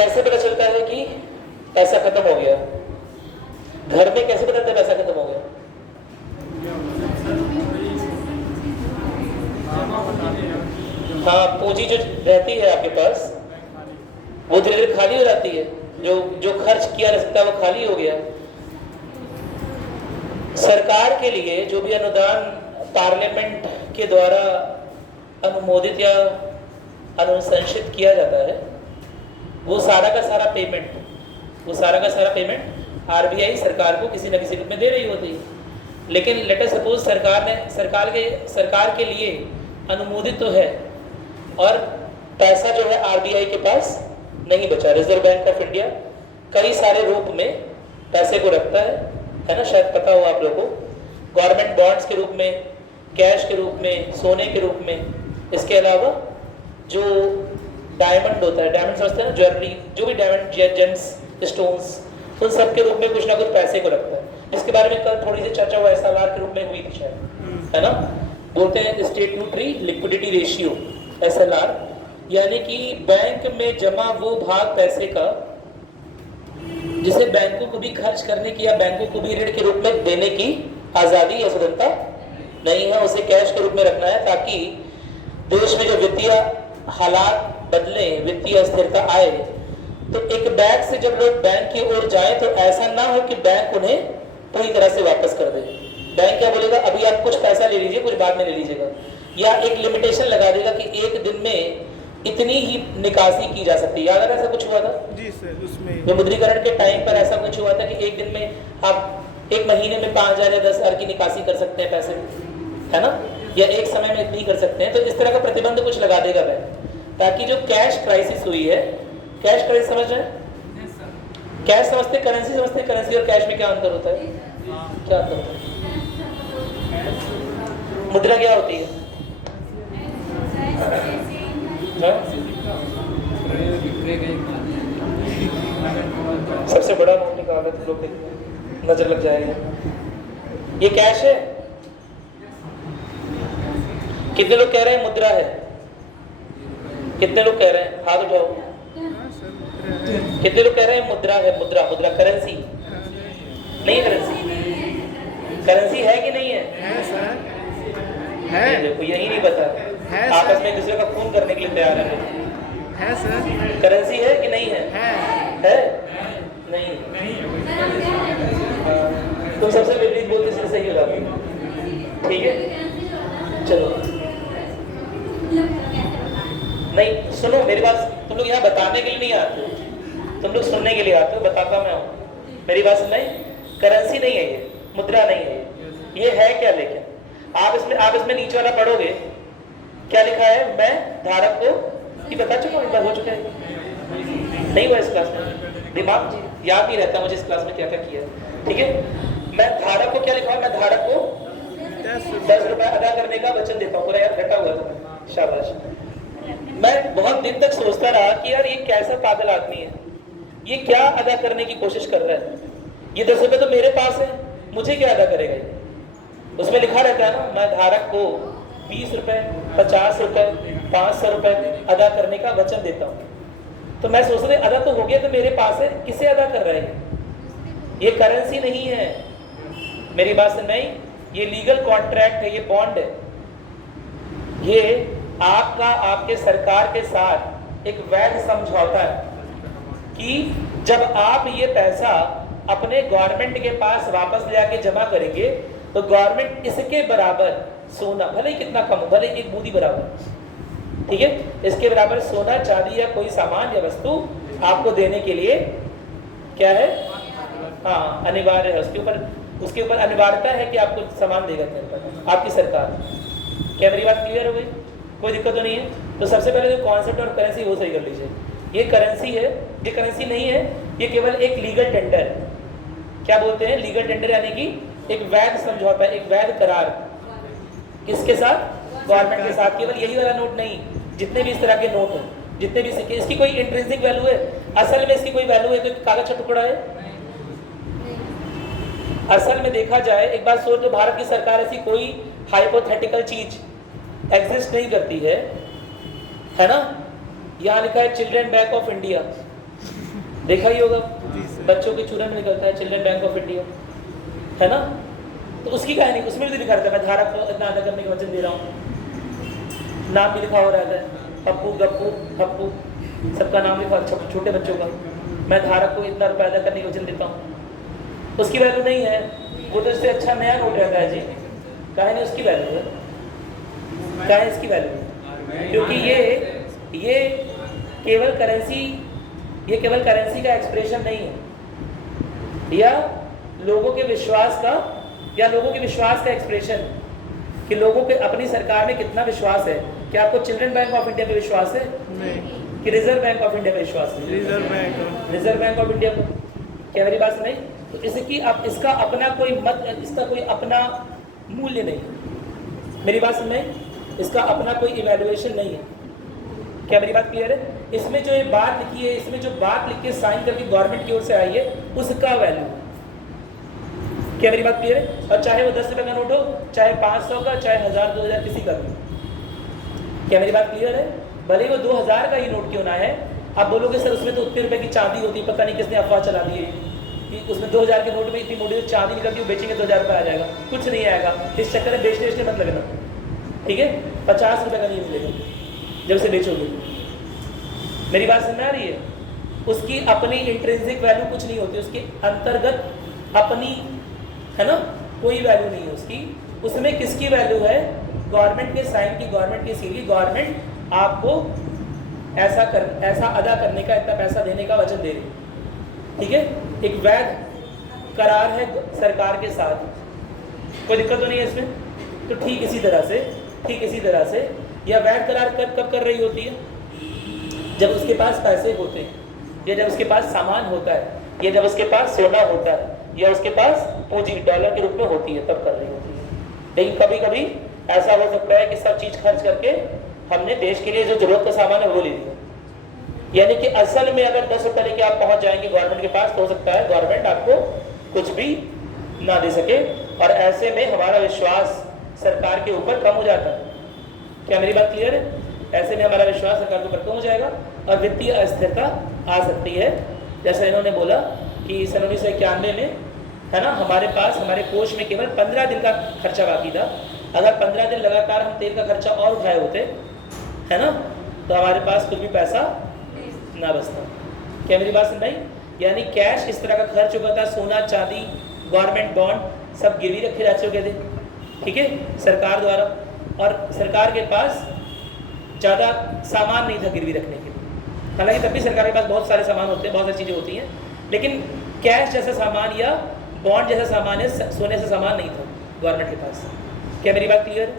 कैसे पता चलता है कि पैसा खत्म हो गया? घर में कैसे पता चलता है पैसा खत्म हो गया? हाँ, पूंजी जो रहती है आपके पास वो धीरे धीरे खाली हो जाती है। जो खर्च किया जा सकता है वो खाली हो गया। सरकार के लिए जो भी अनुदान पार्लियामेंट के द्वारा अनुमोदित या अनुशंसित किया जाता है वो सारा का सारा पेमेंट आरबीआई सरकार को किसी न किसी रूप में दे रही होती है। लेकिन लेट अस सपोज सरकार के लिए अनुमोदित तो है और पैसा जो है आरबीआई के पास नहीं बचा। रिजर्व बैंक ऑफ इंडिया कई सारे रूप में पैसे को रखता है ना, शायद पता हो आप लोगों को। गवर्नमेंट बॉन्ड्स के रूप में, कैश के रूप में, सोने के रूप में। इसके अलावा जो डायमंड होता है, डायमंड समझते हैं ना, ज्वेलरी, जो भी डायमंड, जेम्स, स्टोन्स, उन सब के रूप में कुछ ना कुछ पैसे को रखता है, जिसके बारे में कल थोड़ी सी चर्चा हुआ SLR के रूप में हुई थी शायद, है ना। बोलते हैं स्टैट्यूटरी लिक्विडिटी रेशियो, SLR, यानी कि बैंक में जमा वो भाग पैसे का जिसे बैंकों को भी खर्च करने की या बैंकों को भी ऋण के रूप में देने की आज़ादी या स्वतंत्रता नहीं है। उसे कैश के रूप में रखना है ताकि देश में जो वित्तीय हालात बदले, वित्तीय स्थिरता आए, तो एक बैग से जब लोग बैंक की ओर जाए तो ऐसा ना हो कि बैंक उन्हें पूरी तरह से वापस कर दे। बैंक क्या बोलेगा, अभी आप कुछ पैसा ले लीजिए, कुछ बाद में ले लीजिएगा, या एक लिमिटेशन लगा देगा कि एक दिन में इतनी ही निकासी की जा सकती है। याद है ऐसा कुछ हुआ था? जी सर, उसमें विमुद्रीकरण के टाइम पर ऐसा कुछ हुआ था कि एक दिन में आप एक महीने में 5,000 या 10,000 की निकासी कर सकते हैं पैसे, है ना, या एक समय में इतनी कर सकते हैं। तो इस तरह का प्रतिबंध कुछ लगा देगा बैंक, ताकि जो कैश क्राइसिस हुई है, कैश क्राइसिस समझ रहे हैं? कैश समझते, करेंसी समझते? करेंसी और कैश में क्या अंतर होता है? क्या अंतर होता है? मुद्रा क्या होती है? सबसे बड़ा नोट निकाला तो लोग नजर लग जाएगी। ये कैश है? कितने लोग कह रहे हैं मुद्रा है? कितने लोग कह रहे हैं? हाथ उठाओ। कितने लोग कह रहे हैं मुद्रा है? मुद्रा, मुद्रा करेंसी नहीं, करेंसी है कि नहीं है? है। देखो यही नहीं पता, आपस में एक दूसरे का खून करने के लिए तैयार है सर। करेंसी है कि नहीं है? है? नहीं। तुम सबसे विपरीत बोलते इसलिए सही हो जाती, ठीक है? चलो, नहीं सुनो मेरी बात, तुम लोग यहाँ बताने के लिए नहीं आते, तुम लोग सुनने के लिए आते हो। बताता मैं हूँ, मेरी बात सुनना। करेंसी नहीं है ये, मुद्रा नहीं है ये है क्या? लेकिन आप इसमें नीचे वाला पढ़ोगे, क्या लिखा है? मैं धारक को, ये बता चुका हूँ, एक बार हो चुका है, नहीं हुआ इस क्लास में, दिमाग याद नहीं रहता मुझे इस क्लास में क्या क्या किया, ठीक है। मैं धारक को क्या लिखा है? मैं धारक को 10 रुपए अदा करने का वचन देता हूँ। पूरा यार घटा हुआ था, शाबाश। मैं बहुत दिन तक सोचता रहा कि यार ये कैसा पागल आदमी है, ये क्या अदा करने की कोशिश कर रहा है? ये 10 रुपए तो मेरे पास है, मुझे क्या अदा करेगा ये? उसमें लिखा रहता है ना, मैं धारक को 20 रुपए, 50 रुपए, 500 रुपए अदा करने का वचन देता हूँ। तो मैं सोच रहा अदा तो हो गया, तो मेरे पास है, किसे अदा कर रहा है? ये करेंसी नहीं है, मेरी बात से नहीं, ये लीगल कॉन्ट्रैक्ट है, ये बॉन्ड है। ये आपका, आपके सरकार के साथ एक वैध समझौता है कि जब आप ये पैसा अपने गवर्नमेंट के पास वापस ले आके जमा करेंगे तो गवर्नमेंट इसके बराबर सोना, भले ही कितना कम हो, भले ही एक बूंदी बराबर, ठीक है, इसके बराबर सोना, चांदी या कोई सामान या वस्तु आपको देने के लिए क्या है? हाँ, अनिवार्य है। उसके ऊपर अनिवार्यता है कि आपको सामान देगा आपकी सरकार। क्या मेरी बात क्लियर हो गई? कोई दिक्कत तो नहीं है? तो सबसे पहले जो कॉन्सेप्ट और करेंसी वो सही कर लीजिए। ये करेंसी है, ये करेंसी नहीं है, ये केवल एक लीगल टेंडर है। क्या बोलते हैं? लीगल टेंडर, यानी कि एक वैध समझौता, एक वैध करार। किसके साथ? गवर्नमेंट के साथ। केवल यही वाला नोट नहीं, जितने भी इस तरह के नोट हो, जितने भी सिक्के, इसकी कोई इंट्रिंसिक वैल्यू है? असल में इसकी कोई वैल्यू है? तो कागज का टुकड़ा है। असल में देखा जाए, एक बात सोच लो, भारत की सरकार ऐसी कोई हाइपोथेटिकल चीज एग्जिस्ट नहीं करती है ना। यहाँ लिखा है चिल्ड्रन बैंक ऑफ इंडिया, देखा ही होगा, बच्चों के चूरन निकलता है चिल्ड्रन बैंक ऑफ इंडिया, है ना? तो उसकी कहानी उसमें भी लिखा रहता है, मैं धारक को इतना अदा करने का वचन दे रहा हूँ। नाम भी लिखा हो रहता है, पप्पू गप्पू हप्पू सबका नाम लिखा, छोटे बच्चों का। मैं धारक को इतना रुपया अदा करने का वचन देता हूँ। उसकी वैल्यू नहीं है, वो तो इससे अच्छा नया नोट रहता है जी। कहानी उसकी वैल्यू है, कहानी इसकी वैल्यू है, क्योंकि ये केवल करेंसी का एक्सप्रेशन नहीं है, या लोगों के विश्वास का एक्सप्रेशन, कि लोगों के अपनी सरकार में कितना विश्वास है। क्या आपको चिल्ड्रन बैंक ऑफ इंडिया पे विश्वास है? नहीं। कि रिजर्व बैंक ऑफ इंडिया पे विश्वास है? रिजर्व बैंक ऑफ इंडिया पे। क्या मेरी बात नहीं? तो इसका अपना कोई अपना मूल्य नहीं। मेरी बात सुन, इसका अपना कोई इवैल्यूएशन नहीं है। क्या मेरी बात क्लियर है? इसमें जो ये बात लिखी है, इसमें जो बात लिख के साइन करके गवर्नमेंट की ओर से आई है, उसका वैल्यू। क्या मेरी बात क्लियर है? और चाहे वो 10 रुपये का नोट हो, चाहे 500 का, चाहे 1000 2000 किसी का भी। क्या मेरी बात क्लियर है? भले ही वो 2000 का ही नोट क्यों ना है। आप बोलोगे सर उसमें तो उतने रुपए की चांदी होती है, पता नहीं किसने अफवाह चला दी है कि उसमें 2000 के नोट में इतनी मोटी चांदी निकलती है, बेचेंगे 2000 रुपये आ जाएगा। कुछ नहीं आएगा। इस चक्कर में बेचने मत लगना, ठीक है? 50 रुपये का नहीं मिलेगा जब उसे बेचोगे। मेरी बात समझ आ रही है? उसकी अपनी इंट्रिंसिक वैल्यू कुछ नहीं होती, उसके अंतर्गत अपनी, है ना, कोई वैल्यू नहीं है उसकी। उसमें किसकी वैल्यू है? गवर्नमेंट के साइन की, गवर्नमेंट की सील की। गवर्नमेंट आपको ऐसा अदा करने का, इतना पैसा देने का वचन दे रही, ठीक है? एक वैध करार है सरकार के साथ, कोई दिक्कत तो नहीं है इसमें। तो ठीक इसी तरह से यह वैध करार कब कर रही होती है? जब उसके पास पैसे होते हैं, या जब उसके पास सामान होता है, या जब उसके पास सोना होता है, या उसके पास पूंजी डॉलर के रूप में होती है, तब कर रही होती है। लेकिन कभी कभी ऐसा हो सकता है कि सब चीज खर्च करके हमने देश के लिए जो जरूरत का सामान है वो ले लिया। यानी कि असल में अगर 10 रुपये लेके आप पहुंच जाएंगे गवर्नमेंट के पास, तो हो सकता है गवर्नमेंट आपको कुछ भी ना दे सके, और ऐसे में हमारा विश्वास सरकार के ऊपर कम हो जाता है। क्या मेरी बात क्लियर है? ऐसे में हमारा विश्वास सरकार के ऊपर कम हो जाएगा और वित्तीय अस्थिरता आ सकती है। जैसे इन्होंने बोला कि सन 1991 में, है ना, हमारे कोष में केवल 15 दिन का खर्चा बाकी था। अगर 15 दिन लगातार हम तेल का खर्चा और उठाए होते, है ना, तो हमारे पास कुछ भी पैसा ना बचता। क्या मेरी बात सुन रही? यानी कैश इस तरह का खर्च हो गया था, सोना चांदी, गवर्नमेंट बॉन्ड सब गिरवी रखे जा चुके थे, ठीक है, सरकार द्वारा। और सरकार के पास ज़्यादा सामान नहीं था गिरवी रखने के लिए। हालांकि तब भी सरकार के पास बहुत सारे सामान होते हैं, बहुत सारी चीज़ें होती हैं, लेकिन कैश जैसा सामान या बॉन्ड जैसा सामान है, सोने जैसा सामान नहीं था गवर्नमेंट के पास। क्या मेरी बात क्लियर है?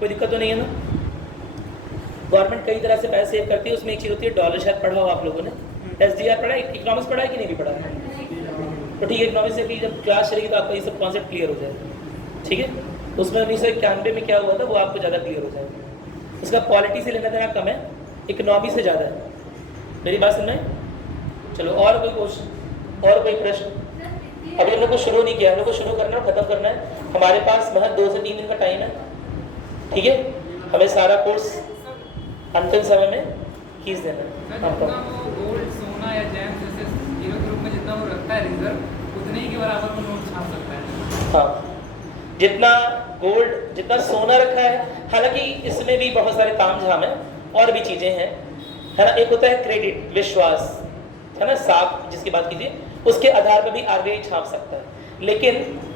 कोई दिक्कत तो नहीं है ना? गवर्नमेंट कई तरह से पैसे सेव करती है, उसमें एक चीज़ होती है डॉलर। शायद पढ़ा हो आप लोगों ने, SDR पढ़ा है, इकोनॉमिक्स पढ़ा है कि नहीं भी पढ़ा है? तो ठीक है, इकोनॉमिक्स से भी जब क्लास चलेगी तो आपका ये सब कॉन्सेप्ट क्लियर हो जाएगा, ठीक है? उसमें 1991 में क्या हुआ था वो आपको ज़्यादा क्लियर हो जाएगा। उसका पॉलिटी से लेना देना कम है, इकोनॉमी से ज़्यादा है। मेरी बात सुन रहे हैं? चलो, और कोई क्वेश्चन, और कोई प्रश्न? अभी हम लोग को शुरू नहीं किया, हम लोग को शुरू करना है, खत्म करना है। हमारे पास महज 2 से 3 दिन का टाइम है, ठीक है? हमें सारा कोर्स अंतिम समय में खींच देना है। गोल्ड, सोना या जेम्स जैसे हीरो ग्रुप में जितना वो रखता है रिजर्व, उतने ही के बराबर वो नोट छाप सकता है। हाँ, जितना गोल्ड, जितना सोना रखा है। हालांकि इसमें भी बहुत सारे तामझाम है, और भी चीज़ें हैं, है ना। एक होता है क्रेडिट, विश्वास, है ना, साख जिसकी बात कीजिए, उसके आधार पर भी RBI छाप सकता है।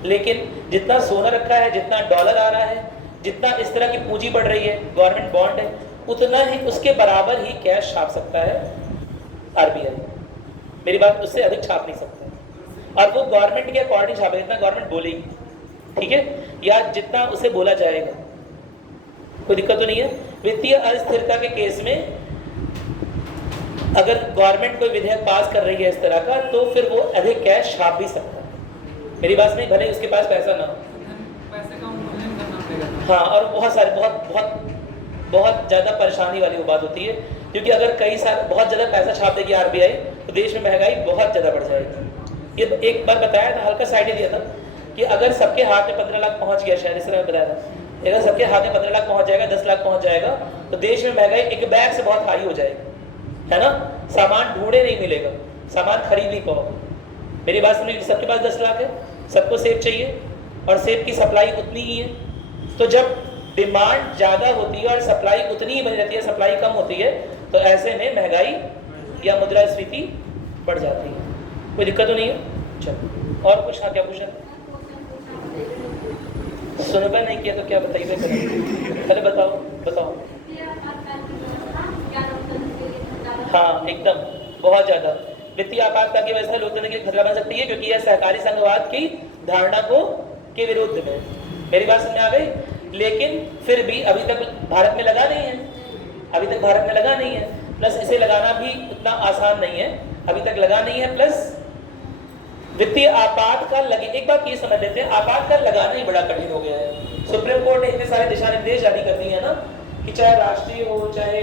लेकिन जितना सोना रखा है, जितना डॉलर आ रहा है, जितना इस तरह की पूंजी बढ़ रही है, गवर्नमेंट बॉन्ड है, उतना ही उसके बराबर ही कैश छाप सकता है RBI। मेरी बात, उससे अधिक छाप नहीं सकता, और वो गवर्नमेंट के अकॉर्डिंग छापेगा, जितना गवर्नमेंट बोलेगी, ठीक है, या जितना उसे बोला जाएगा। कोई दिक्कत तो नहीं है? वित्तीय अस्थिरता के केस में अगर गवर्नमेंट कोई विधेयक पास कर रही है इस तरह का, तो फिर वो अधिक कैश छाप भी सकता है। मेरी बात नहीं, भले उसके पास पैसा ना हो, पैसे का मूल्यांकन करना पड़ेगा। हाँ, और बहुत ज़्यादा परेशानी वाली वो बात होती है, क्योंकि अगर कई साल बहुत ज़्यादा पैसा छाप देगी RBI, तो देश में महंगाई बहुत ज़्यादा बढ़ जाएगी। ये एक बार बताया था, हल्का सा आइडिया दिया था कि अगर सबके हाथ में 15 लाख पहुँच गया, शायद इस तरह बताया था, अगर सबके हाथ में 15 लाख पहुँच जाएगा, 10 लाख पहुँच जाएगा, तो देश में महंगाई एक बैग से बहुत हाई हो जाएगी, है ना। सामान ढूंढे नहीं मिलेगा, सामान खरीद नहीं पाओगे। मेरी बात सुनिए, सबके पास 10 लाख है, सबको सेब चाहिए और सेब की सप्लाई उतनी ही है, तो जब डिमांड ज़्यादा होती है और सप्लाई उतनी ही बनी रहती है, सप्लाई कम होती है, तो ऐसे में महंगाई या मुद्रास्फीति बढ़ जाती है। कोई दिक्कत तो नहीं है? चलो और कुछ? हाँ, क्या पूछा? सुनबा नहीं किया तो क्या बताइए? पहले बताओ। हाँ एकदम, बहुत ज़्यादा वित्तीय आपातकाल की वजह से लोकतंत्र की खतरा बन सकती है, क्योंकि यह सहकारी संघवाद की धारणा के विरुद्ध में। मेरी बात समझ आ गई? लेकिन फिर भी अभी तक भारत में लगा नहीं है, प्लस इसे लगाना भी उतना आसान नहीं है, अभी तक लगा नहीं है, प्लस वित्तीय आपातकाल लगे। एक बात ये समझ लेते हैं, आपातकाल लगाना ही बड़ा कठिन हो गया है। सुप्रीम कोर्ट ने इतने सारे दिशा निर्देश जारी कर दिए हैं ना, कि चाहे राष्ट्रीय हो, चाहे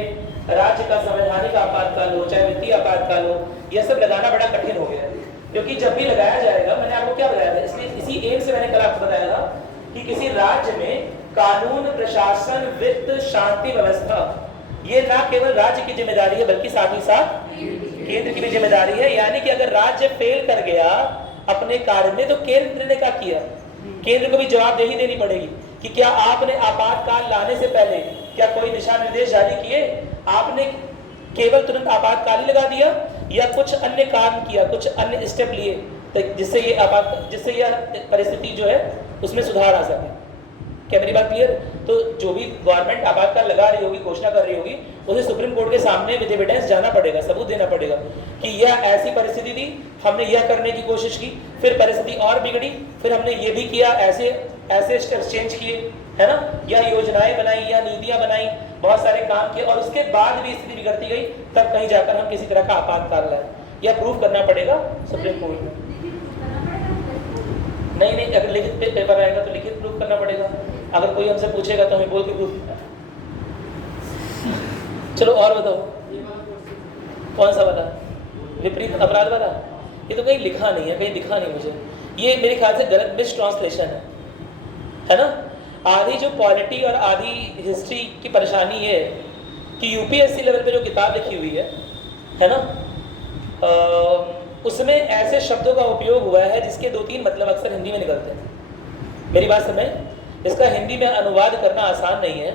राज्य का संवैधानिक आपातकाल हो, चाहे वित्तीय आपातकाल हो, यह सब लगाना बड़ा कठिन हो गया है। क्योंकि जब भी लगाया जाएगा, मैंने आपको क्या बताया था, इसलिए इसी एम से मैंने कल आपको बताया था कि किसी राज्य में कानून, प्रशासन, वित्त, शांति व्यवस्था, ये ना केवल राज्य की जिम्मेदारी है, बल्कि साथ ही साथ केंद्र की भी जिम्मेदारी है। यानी कि अगर राज्य फेल कर गया अपने कार्य में, तो केंद्र ने क्या किया? केंद्र को भी जवाबदेही देनी पड़ेगी कि क्या आपने आपातकाल लाने से पहले क्या कोई दिशा निर्देश जारी किए? आपने केवल तुरंत आपातकाल ही लगा दिया या कुछ अन्य काम किया, कुछ अन्य स्टेप लिए, तो जिससे यह परिस्थिति जो है उसमें सुधार आ सके। क्या मेरी बात क्लियर? तो जो भी गवर्नमेंट आपातकाल लगा रही होगी, घोषणा कर रही होगी, उसे सुप्रीम कोर्ट के सामने विद एविडेंस जाना पड़ेगा, सबूत देना पड़ेगा कि यह ऐसी परिस्थिति थी, हमने यह करने की कोशिश की, फिर परिस्थिति और बिगड़ी, फिर हमने ये भी किया, ऐसे स्टेप्स चेंज किए, है ना, या योजनाएं बनाई या नीतियां बनाई, बहुत सारे काम किए, और उसके बाद भी स्थिति बिगड़ती गई, तब कहीं जाकर हम किसी तरह का आपातकाल लाए। यह प्रूफ करना पड़ेगा सुप्रीम कोर्ट में। नहीं, अगर लिखित पेपर आएगा तो लिखित प्रूफ करना पड़ेगा, अगर कोई हमसे पूछेगा तो हमें बोल के प्रूफ। चलो और बताओ, कौन सा बता? विपरीत अपराध वाला? ये तो कहीं लिखा नहीं है, कहीं दिखा नहीं मुझे। ये मेरे ख्याल से गलत मिस ट्रांसलेशन है ना। आधी जो पॉलिटी और आधी हिस्ट्री की परेशानी है कि यूपीएससी लेवल पे जो किताब लिखी हुई है ना, उसमें ऐसे शब्दों का उपयोग हुआ है जिसके 2-3 मतलब अक्सर हिंदी में निकलते हैं। मेरी बात समझ? इसका हिंदी में अनुवाद करना आसान नहीं है,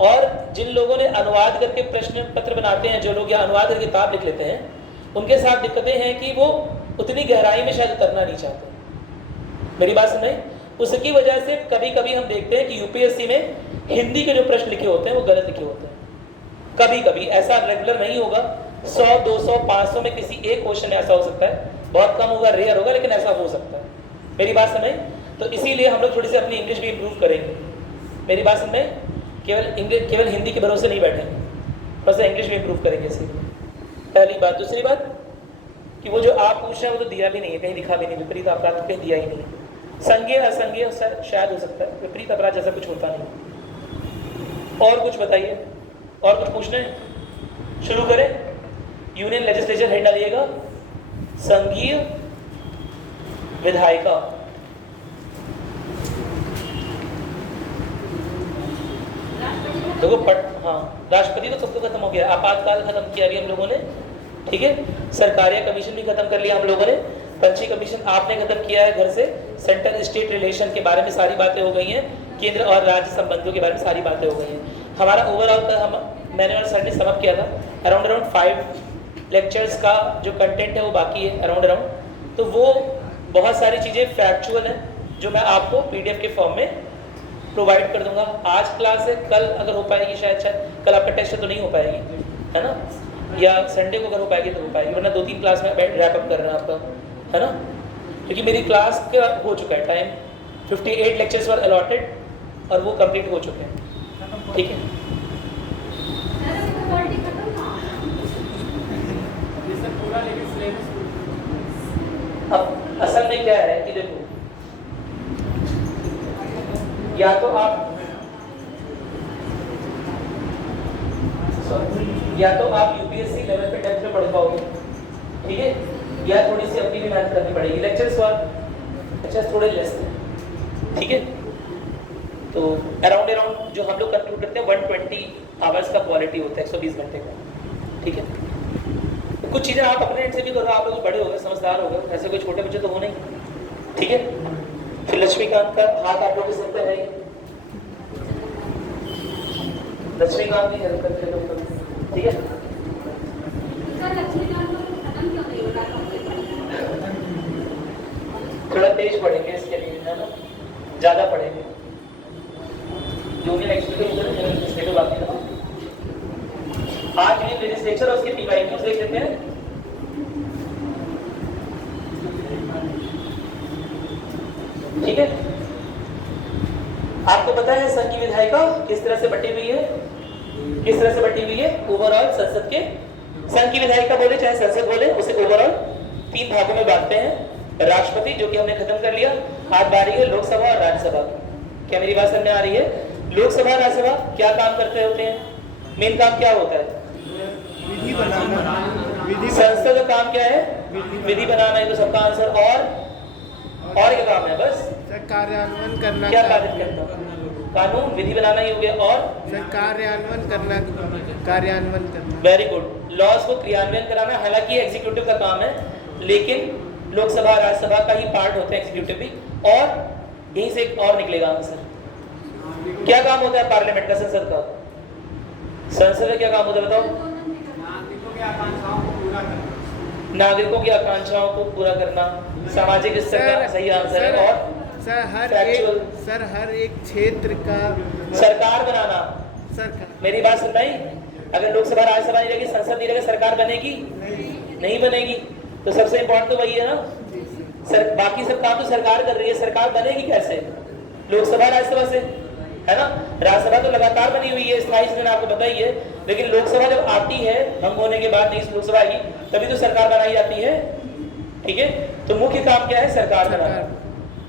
और जिन लोगों ने अनुवाद करके प्रश्न पत्र बनाते हैं, जो लोग यहाँ अनुवाद करके किताब लिख लेते हैं, उनके साथ दिक्कतें हैं कि वो उतनी गहराई में शायद उतरना नहीं चाहते। मेरी बात समझ? उसकी वजह से कभी कभी हम देखते हैं कि यूपीएससी में हिंदी के जो प्रश्न लिखे होते हैं वो गलत लिखे होते हैं। कभी कभी ऐसा रेगुलर नहीं होगा, 100, 200, 500 में किसी एक क्वेश्चन में ऐसा हो सकता है, बहुत कम होगा, रेयर होगा, लेकिन ऐसा हो सकता है। मेरी बात समझ? तो इसीलिए हम लोग थोड़ी सी अपनी इंग्लिश भी इम्प्रूव करेंगे। मेरी बात समझ? केवल हिंदी के भरोसे नहीं बैठेंगे, बस इंग्लिश भी इम्प्रूव करेंगे इसीलिए। पहली बात। दूसरी बात कि वो जो आप पूछ रहे हैं वो तो दिया भी नहीं है, कहीं लिखा भी नहीं, विपरीत अपराध कहीं दिया ही नहीं है। संज्ञेय असंज्ञेय शायद हो सकता है, विपरीत अपराध जैसा कुछ होता नहीं। और कुछ बताइए, और कुछ पूछना है? शुरू करें। यूनियन लेजिस्लेचर हेड डालिएगा, संघीय विधायिका। देखो हाँ, राष्ट्रपति तो सबको खत्म हो गया, आपातकाल खत्म किया अभी हम लोगों ने, ठीक है। सरकारिया कमीशन भी खत्म कर लिया हम लोगों ने, पंची कमीशन आपने खत्म किया है घर से, सेंट्रल स्टेट रिलेशन के बारे में सारी बातें हो गई हैं, केंद्र और राज्य संबंधों के बारे में सारी बातें हो गई हैं। हमारा ओवरऑल का मैंने और सर ने समअप किया था, अराउंड 5 लेक्चर्स का जो कंटेंट है वो बाकी है अराउंड। तो वो बहुत सारी चीज़ें फैक्चुअल हैं जो मैं आपको PDF के फॉर्म में प्रोवाइड कर दूंगा। आज क्लास है, कल अगर हो पाएगी शायद कल आपका टेस्ट तो नहीं हो पाएगी, है ना, या संडे को अगर हो पाएगी तो हो पाएगी, वरना 2-3 क्लास में रैप अप करना है आपका, है ना, क्योंकि मेरी क्लास का हो चुका है टाइम, 58 लेक्चर्स वर अलॉटेड और वो कंप्लीट हो चुके हैं, ठीक है। अब असल में क्या है कि देखो, या तो आप यूपीएससी लेवल पे 10th में पढ़ पाओगे, ठीक है, या थोड़ी सी अपनी भी मेहनत करनी पड़ेगी। लेक्चर्स थोड़े लेस थे, ठीक है। तो अराउंड जो हम लोग कंक्लूड करते हैं 120 आवर्स का क्वालिटी होता है, 120 घंटे का, ठीक है। कुछ चीजें आप अपने एंड से भी करो, आप लोग बड़े हो गए, समझदार हो गए, ऐसे कोई छोटे बच्चे तो हो नहीं, ठीक है। फिर लक्ष्मीकांत का हाथ आप लोग के सिर पे है, लक्ष्मीकांत की हेल्प करते लोग, ठीक है। थोड़ा तेज पढ़ेंगे इसके लिए, है ना, ज्यादा पढ़ेंगे। यूनियन एग्जीक्यूटिव बाकी था आज यूनियन लेजिस्लेचर और उसके पीवाईक्यूज देख लेते हैं। ठीक है, आपको पता है संघ की विधायिका किस तरह से बटी हुई है, किस तरह से बटी हुई है ओवरऑल संसद के। संघ की विधायिका बोले चाहे संसद बोले, उसे ओवरऑल 3 भागों में बांटते हैं। राष्ट्रपति जो कि हमने खत्म कर लिया, आज बारी है लोकसभा और राज्यसभा। क्या मेरी बात समझ में आ रही है? लोकसभा राज्यसभा क्या काम करते होते हैं, मेन काम क्या होता है? विधि बनाना। संसद का काम क्या है? विधि बनाना है, तो सबका आंसर। और क्या काम है? बस कार्यान्वयन करना। क्या कार्य करना? कानून विधि बनाना ही हो गया। और कार्यान्वयन करना, कार्यान्वयन करना। वेरी गुड, लॉज को क्रियान्वयन कराना। हालांकि एग्जीक्यूटिव का काम है, लेकिन लोकसभा राज्यसभा का ही पार्ट होता है एग्जीक्यूटिव भी। और यहीं से एक और निकलेगा आंसर। क्या काम होता है पार्लियामेंट का, संसद का? संसद का क्या काम होता है बताओ? नागरिकों की आकांक्षाओं को पूरा करना, सामाजिक स्तर का सही आंसर है। और सर हर एक क्षेत्र का सरकार बनाना। सरकार, मेरी बात सुन रही? अगर लोकसभा राज्यसभा नहीं रहेगी, संसद नहीं रहेगा, सरकार बनेगी? नहीं बनेगी। तो सबसे इंपॉर्टेंट तो वही है ना, बाकी सब काम तो सरकार कर रही है, सरकार बनेगी कैसे? लोकसभा राज्यसभा से, है ना। राज्यसभा तो लगातार बनी हुई है, स्थायी सदन आपको पता ही है, लेकिन लोकसभा जब आती है भंग होने के बाद, 20 लोकसभा आई, तभी तो सरकार बनाई जाती है। ठीक है, तो मुख्य काम क्या है? सरकार बनाना।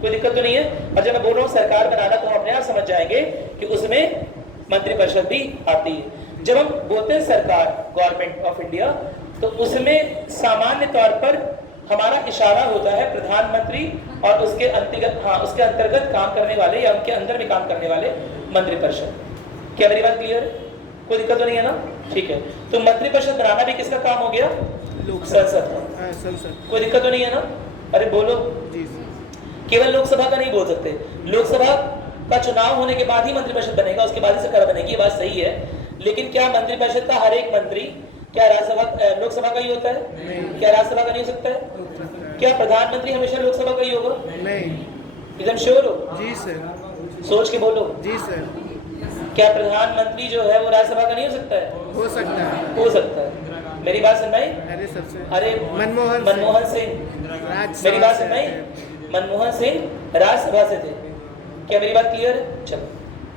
कोई दिक्कत तो नहीं है। और जब मैं बोल रहा हूँ सरकार बनाना, तो हम अपने आप समझ जाएंगे कि उसमें मंत्रिपरिषद भी आती है। जब हम बोलते हैं सरकार, गवर्नमेंट ऑफ इंडिया, तो उसमें सामान्य तौर पर हमारा इशारा होता है प्रधानमंत्री और उसके अंतर्गत काम करने वाले या उनके अंदर में काम करने वाले मंत्रिपरिषद। क्या मेरी बात क्लियर है? कोई दिक्कत तो नहीं है ना? ठीक है, तो मंत्रिपरिषद बनाना भी किसका काम हो गया? संसद का। संसद। कोई दिक्कत तो नहीं है ना? अरे बोलो। केवल लोकसभा का नहीं बोल सकते, लोकसभा का चुनाव होने के बाद ही मंत्रिपरिषद बनेगा, उसके बाद ही सरकार बनेगी, ये बात सही है। लेकिन क्या मंत्रिपरिषद का हर एक मंत्री क्या लोकसभा का ही होता है? क्या राज्यसभा का नहीं हो सकता है? क्या प्रधानमंत्री हमेशा लोकसभा का ही होगा? नहीं। एकदम श्योर हो? जी सर। सोच के बोलो। जी सर। क्या प्रधानमंत्री जो है वो राज्यसभा का नहीं हो सकता है? हो सकता है। हो सकता है। मेरी बात सुन रही? अरे मनमोहन सिंह, मेरी बात सुन रही? मनमोहन सिंह राज्यसभा से थे। क्या मेरी बात क्लियर है? चलो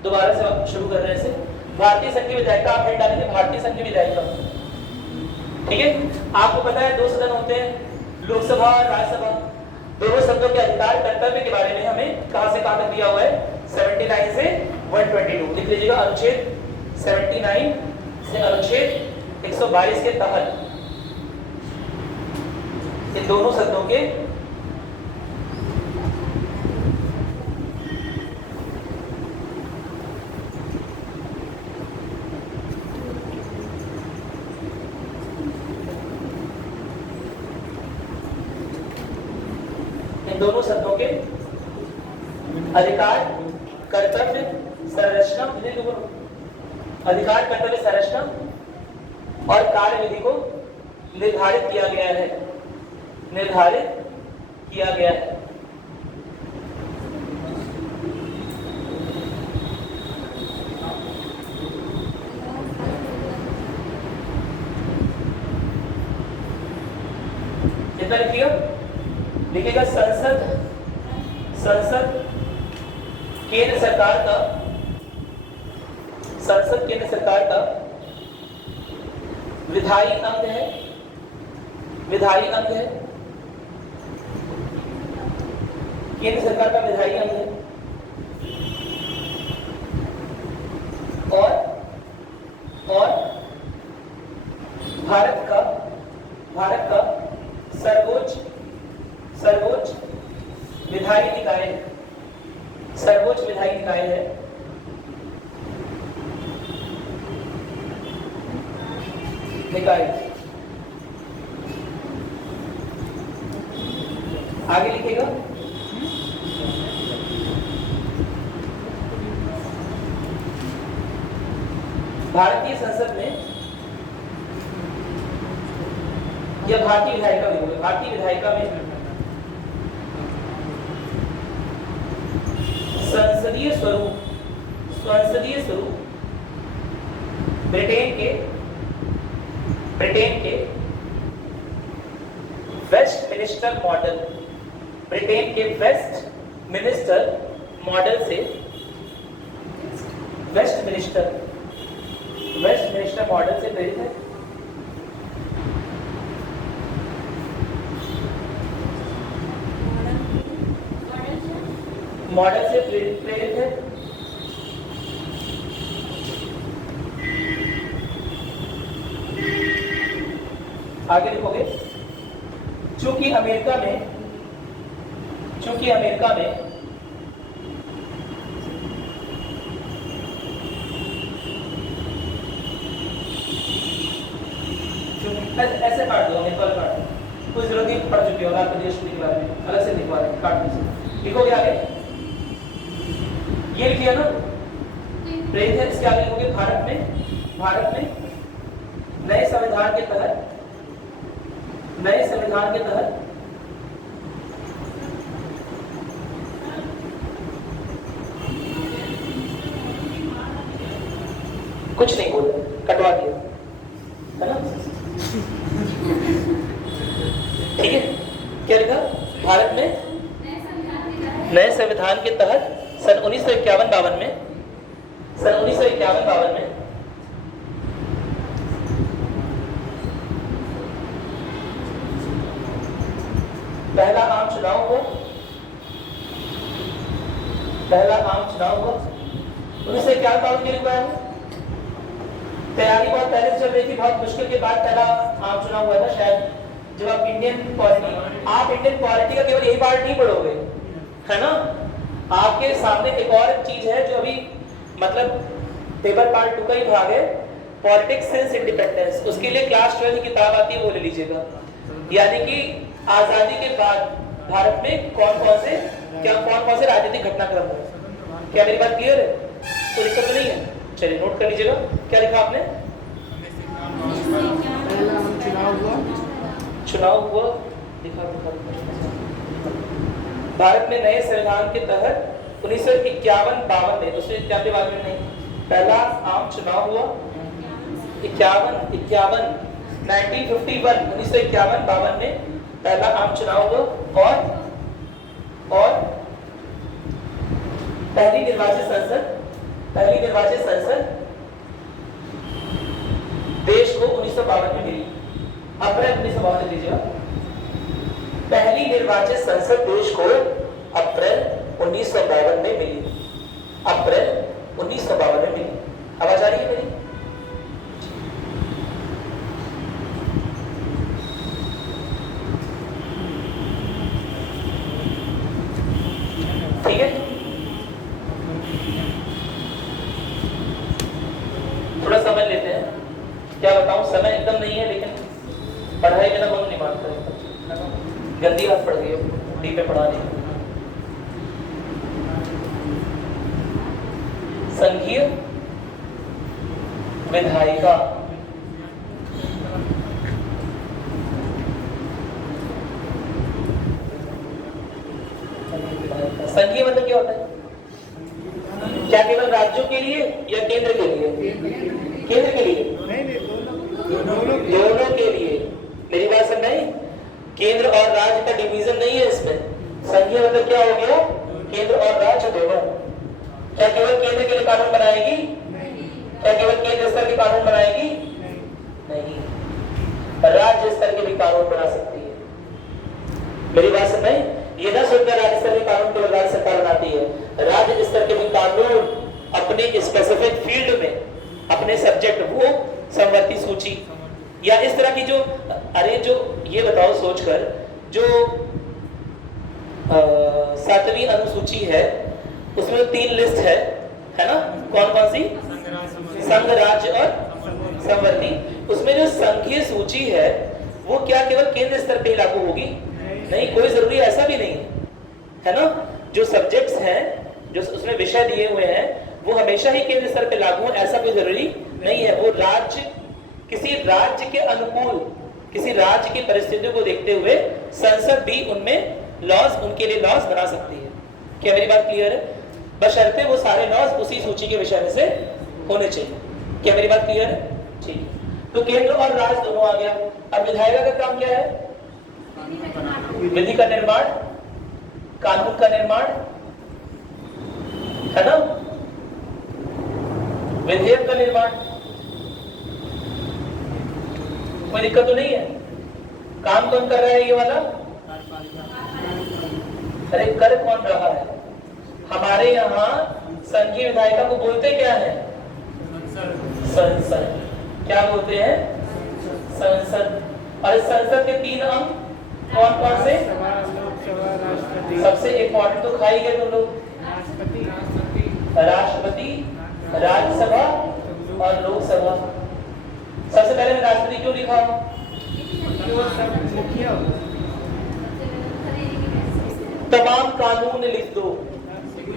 दोबारा से आप शुरू कर रहे हैं। भारतीय संघ की विधायिका, आप हेड डालेंगे भारतीय संघ की विधायिका। ठीक है, आपको पता है 2 सदन होते हैं, लोकसभा और राज्यसभा। दोनों सदनों के अधिकार कर्तव्य के बारे में हमें कहां से कहां तक दिया हुआ है? 79 से 122। लिख लीजिएगा, अनुच्छेद 79 से अनुच्छेद 122 के तहत इन दोनों सदनों के दोनों सदनों के अधिकार कर्तव्य संरचना, अधिकार कर्तव्य संरचना और कार्य विधि को निर्धारित किया गया है, निर्धारित किया गया है। कितना लिखिएगा? लिखिएगा संसद केंद्र सरकार का, संसद केंद्र सरकार का विधायी अंग है, विधायी अंग है, केंद्र सरकार का विधायी अंग है। और भारत का सर्वोच्च विधायी निकाय है, सर्वोच्च विधायी निकाय है। निकाय आगे लिखेगा। भारतीय संसद में या भारतीय विधायिका में होगा, भारतीय विधायिका में संसदीय स्वरूप ब्रिटेन के वेस्टमिनिस्टर मॉडल, ब्रिटेन के वेस्टमिनिस्टर मॉडल से वेस्टमिनिस्टर मॉडल से प्रेरित है। मॉडल से प्रेरित है। आगे लिखोगे, चूंकि अमेरिका में ऐसे काट दो, अमेरिका काट दो, कोई जरूरत नहीं, पढ़ चुके हो आपके देश के बारे में, अलग से लिखवा रहे, काट दीजिए। लिखोगे आगे, ये लिखिए ना, प्रेरित है। इसके आगे लिखोगे भारत में नए संविधान के तहत कुछ नहीं बोले, कटवा दिया, है ना? ठीक है, क्या लिखा? भारत में नए संविधान के तहत सन 1951-52 में पहला आम चुनाव हुआ। 1951-52 के लिए हुआ है। तैयारी बहुत पहले से चल रही थी, बहुत मुश्किल के बाद पहला आम चुनाव हुआ था शायद। जब आप इंडियन पॉलिटी का केवल यही पार्ट नहीं पढ़ोगे, है ना? आपके सामने एक और चीज है जो अभी मतलब पेपर पार्ट 2 का ही भाग है, पॉलिटिक्स सिंस इंडिपेंडेंस। उसके लिए क्लास 12 की किताब आती है, वो ले लीजिएगा। यानी कि आजादी के बाद भारत में कौन कौन से राजनीतिक घटनाक्रम हुए। क्या मेरी बात क्लियर है? तो दिक्कत तो नहीं है? चलिए नोट कर लीजिएगा। क्या लिखा आपने? चुनाव हुआ। भारत में नए संविधान के तहत 1951-52 में, 1991 में नहीं, पहला आम चुनाव हुआ। 1951 में पहला आम चुनाव हुआ और पहली निर्वाचित संसद देश को 1952 में मिली। अप्रैल 1952 लीजिएगा। पहली निर्वाचित संसद देश को अप्रैल 1952 में मिली। अप्रैल 1952 में मिली। आवाज आ रही है मेरी? ठीक है, थोड़ा समझ लेते हैं। क्या बताऊं, समय एकदम नहीं है, लेकिन पढ़ाई में ना मन नहीं मानता है। गंदी बात पड़ गई है डी पे पढ़ाने। संघीय विधायिका संघीय मतलब क्या होता है? क्या केवल राज्यों के लिए या केंद्र के लिए? केंद्र के लिए नहीं, दोनों के लिए। मेरी बात समझ आई? केंद्र और राज्य का डिवीजन नहीं है इसमें। संघीय मतलब क्या हो गया? केंद्र और राज्य दोनों। क्या केवल केंद्र के लिए कानून बनाएगी? क्या केवल केंद्र स्तर के कानून बनाएगी? नहीं, राज्य स्तर के भी कानून बना सकती है। मेरी बात समझ आई? ये ना सोचकर राज्य स्तर के कानून केवल राज्य सरकार बनाती है। राज्य स्तर के भी कानून अपने स्पेसिफिक फील्ड में, अपने सब्जेक्ट, वो समवर्ती सूची या इस तरह की जो ये बताओ सोचकर, जो 7वीं अनुसूची है उसमें 3 लिस्ट है ना? कौन कौन सी? संघ, राज्य और समवर्ती। उसमें जो संघीय सूची है वो क्या केवल केंद्र स्तर पे लागू होगी? नहीं, कोई जरूरी ऐसा भी नहीं है ना। जो सब्जेक्ट्स हैं, जो उसमें विषय दिए हुए हैं, वो हमेशा ही केंद्र स्तर पे लागू हो, ऐसा कोई जरूरी नहीं है। वो राज्य, किसी राज्य के अनुकूल, किसी राज्य की परिस्थितियों को देखते हुए संसद भी उनमें लॉज, उनके लिए लॉज बना सकती है। क्या मेरी बात क्लियर है? बशर्ते वो सारे लॉज उसी सूची के विषय में से होने चाहिए। क्या मेरी बात क्लियर है? ठीक। तो केंद्र और राज्य दोनों आ गया। अब विधायिका का काम क्या है? विधि का निर्माण, कानून का निर्माण, है ना, विधेयक का निर्माण। कोई दिक्कत तो नहीं है? काम कौन कर रहा है ये वाला? अरे कर कौन रहा है? हमारे यहाँ संघीय विधायिका को बोलते क्या है? संसद। क्या बोलते हैं? संसद। और संसद के 3 अंग कौन कौन से? लोकसभा, राष्ट्रपति। सबसे इम्पोर्टेंट तो खाई गए तुम लोग, राष्ट्रपति, राज्यसभा और लोकसभा। सबसे पहले मैं राष्ट्रपति क्यों लिखा? तमाम कानून लिख दो,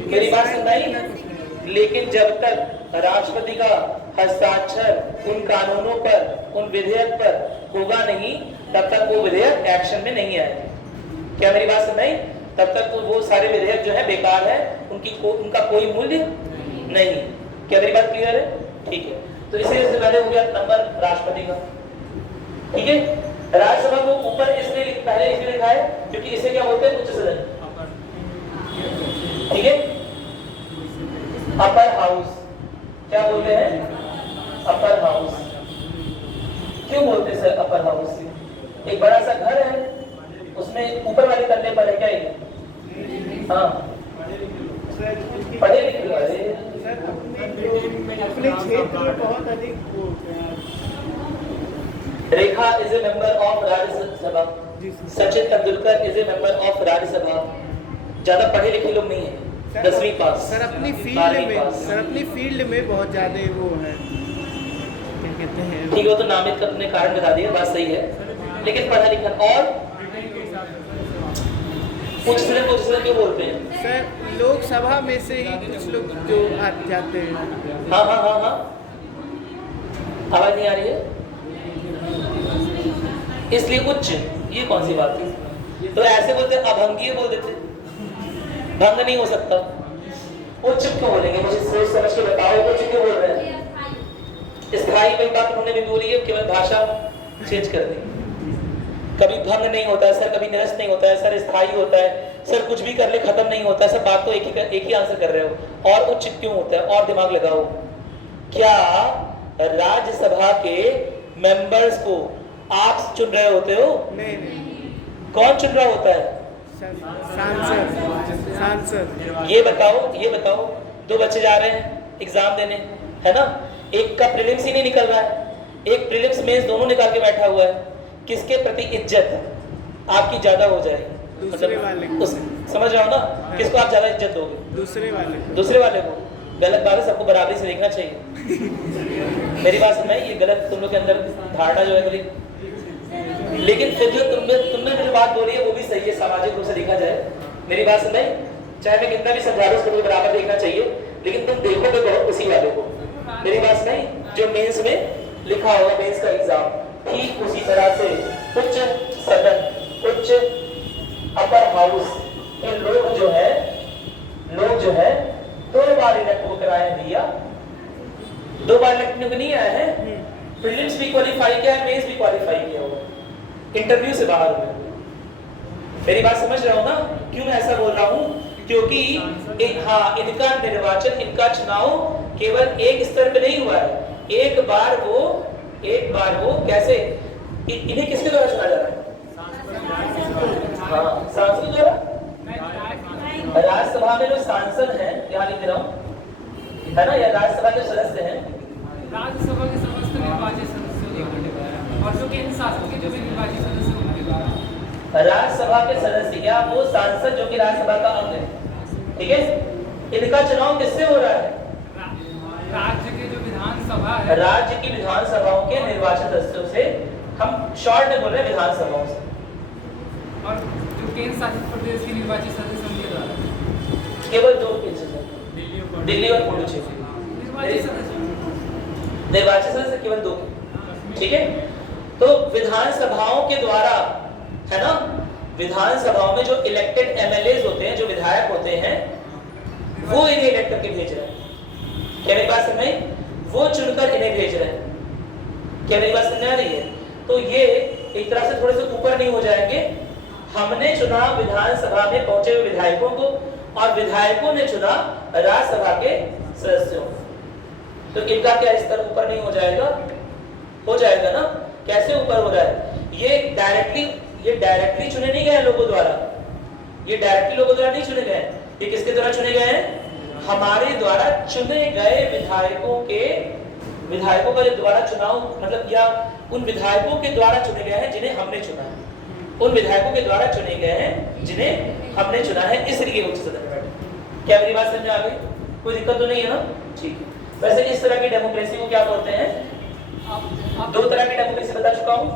मेरी बात सुनाई। लेकिन जब तक राष्ट्रपति का हस्ताक्षर उन कानूनों पर, उन विधेयक पर होगा नहीं, तब तक वो विधेयक एक्शन में नहीं आएगा। क्या मेरी बात सुनाई? तब तक तो वो सारे विधेयक जो है बेकार है, उनका कोई मूल्य नहीं। क्या मेरी बात क्लियर है? ठीक है। तो इसे पहले हो गया नंबर राष्ट्रपति का। ठीक है। राज्यसभा को ऊपर इसलिए पहले इसलिए लिखा है क्योंकि इसे क्या बोलते हैं? उच्च सदन। ठीक है। अपर हाउस क्या बोलते हैं? Upper house. क्यों बोलते हैं सर अपर हाउस? एक बड़ा सा घर है, उसमें ऊपर वाले तल्ले पर है क्या ये? हाँ, पढ़े लिखे वाले अपने क्षेत्र में बहुत अधिक। Rekha is a member of Rajya Sabha. Sachin Tendulkar is a member of Rajya Sabha. ज्यादा पढ़े लिखे लोग नहीं है, 10वीं पास। सर अपनी फील्ड में बहुत ज्यादा वो है, क्या कहते हैं? ठीक है, तो नामित का तुमने कारण बता दिया, बात सही है। लेकिन पढ़ा लिखा और उच्च सदन क्यों बोलते हैं? सर लोकसभा में से ही कुछ लोग जो आ जाते हैं। हाँ हाँ हाँ हाँ, आवाज नहीं आ रही है इसलिए उच्च। ये कौन सी बात है? तो ऐसे बोलते अभंगीय बोल देते, भंग नहीं हो सकता। उच्च क्यों बोलेंगे? मुझे सोच समझ के बताओ, उच्च क्यों बोल रहे हैं? स्थायी कोई बात उन्होंने भी बोली है, केवल भाषा चेंज कर दी। कभी भंग नहीं होता है सर, कभी निरस्त नहीं होता है सर, स्थायी होता है सर, कुछ भी कर ले खत्म नहीं होता है सर। बात तो एक ही आंसर कर रहे हो। और उच्च क्यों होता है? और दिमाग लगाओ। क्या राज्यसभा के मेंबर्स को आप चुन रहे होते हो? नहीं। कौन चुन रहा होता है? सांसद। ये बताओ 2 बच्चे जा रहे हैं एग्जाम देने, है ना, एक का प्रीलिम्स ही नहीं निकल रहा है, एक प्रीलिम्स मेंस दोनों निकाल के बैठा हुआ है। किसके प्रति इज्जत आपकी ज्यादा हो जाएगी? दूसरे वाले को। समझ रहा हो ना? किसको आप ज्यादा इज्जत दोगे? दूसरे वाले को। गलत बात है, सबको बराबरी से देखना चाहिए। मेरी बात सुनाई, ये गलत तुम लोग के अंदर धारणा जो है। लेकिन फिर जो तुमने जो बात बोली है वो भी सही है, सामाजिक रूप से देखा जाए। मेरी बात सुनाई, चाहे मैं कितना भी समझा दूं, उसको बराबर देखना चाहिए, लेकिन तुम देखोगे बहुत उसी वाले को। मेरी बात सुनाई, जो मेंस में लिखा होगा, मेंस का एग्जाम, ठीक उसी तरह से उच्च सदन, उच्च अपर हाउस के लोग जो है 2 बार इलेक्ट होकर आए भैया, 2 बार इलेक्ट नहीं आए हैं। प्रीलिम्स भी क्वालिफाई किया है, मेंस भी क्वालिफाई किया हुआ, इंटरव्यू से बाहर हुए। मेरी बात समझ रहे हो ना? क्यों मैं ऐसा बोल रहा हूँ? क्योंकि इनका निर्वाचन, इनका चुनाव केवल एक स्तर पे नहीं हुआ है। एक बार वो कैसे, इन्हें किसके द्वारा चुना जा रहा है? हाँ, सांसद द्वारा। राज्यसभा में जो सांसद हैं, यहाँ लिख रहा हूँ, है ना, या राज्यसभा के सदस्य हैं, राज्यसभा के समस्त निर्वाचित सदस्यों और जो केंद्र शासन के जो भी निर्वाचित सदस्य उनके द्वारा। राज्यसभा के सदस्य या वो सांसद जो कि राज्यसभा का अंग है, ठीक है। इनका चुनाव किससे हो रहा है? राज्य के जो विधानसभा है, राज्य की विधानसभाओं के निर्वाचित सदस्यों से। हम शॉर्ट में बोल रहे हैं विधानसभाओं से। और जो केंद्र शासित प्रदेश के निर्वाचित सदस्य उनके द्वारा। केवल 2 केसेस हैं, दिल्ली और पुडुचेरी। निर्वाचित सदस्य केवल 2, ठीक है। तो विधानसभाओं के द्वारा, है ना, विधानसभाओं में जो इलेक्टेड एमएलएज होते हैं, जो विधायक होते हैं, वो इन्हें इलेक्ट करके भेज रहे हैं। क्या मेरी बात समझ में? वो चुनकर इन्हें भेज रहे हैं। क्या मेरी बात समझ आ रही है? तो ये एक तरह से थोड़े से ऊपर नहीं हो जाएंगे। हमने चुना विधानसभा में पहुंचे हुए विधायकों को, और विधायकों ने चुना राज्यसभा के सदस्यों को। तो इनका क्या स्तर ऊपर नहीं हो जाएगा? हो जाएगा ना। कैसे ऊपर हो रहा है? ये डायरेक्टली चुने नहीं गए लोगों द्वारा, ये डायरेक्टली लोगों द्वारा नहीं चुने गए। ये किसके द्वारा चुने गए हैं? हमारे द्वारा चुने गए विधायकों का जो द्वारा चुनाव, मतलब या उन विधायकों के द्वारा चुने गए हैं जिन्हें हमने चुना है, उन विधायकों के द्वारा चुने गए हैं जिन्हें हमने चुना है, इसलिए उच्च सदन में बैठे। क्या मेरी बात समझ आ गई? कोई दिक्कत तो नहीं है ना? ठीक है। वैसे इस तरह की डेमोक्रेसी को क्या बोलते हैं? 2 तरह की डेमोक्रेसी बता चुका हूं।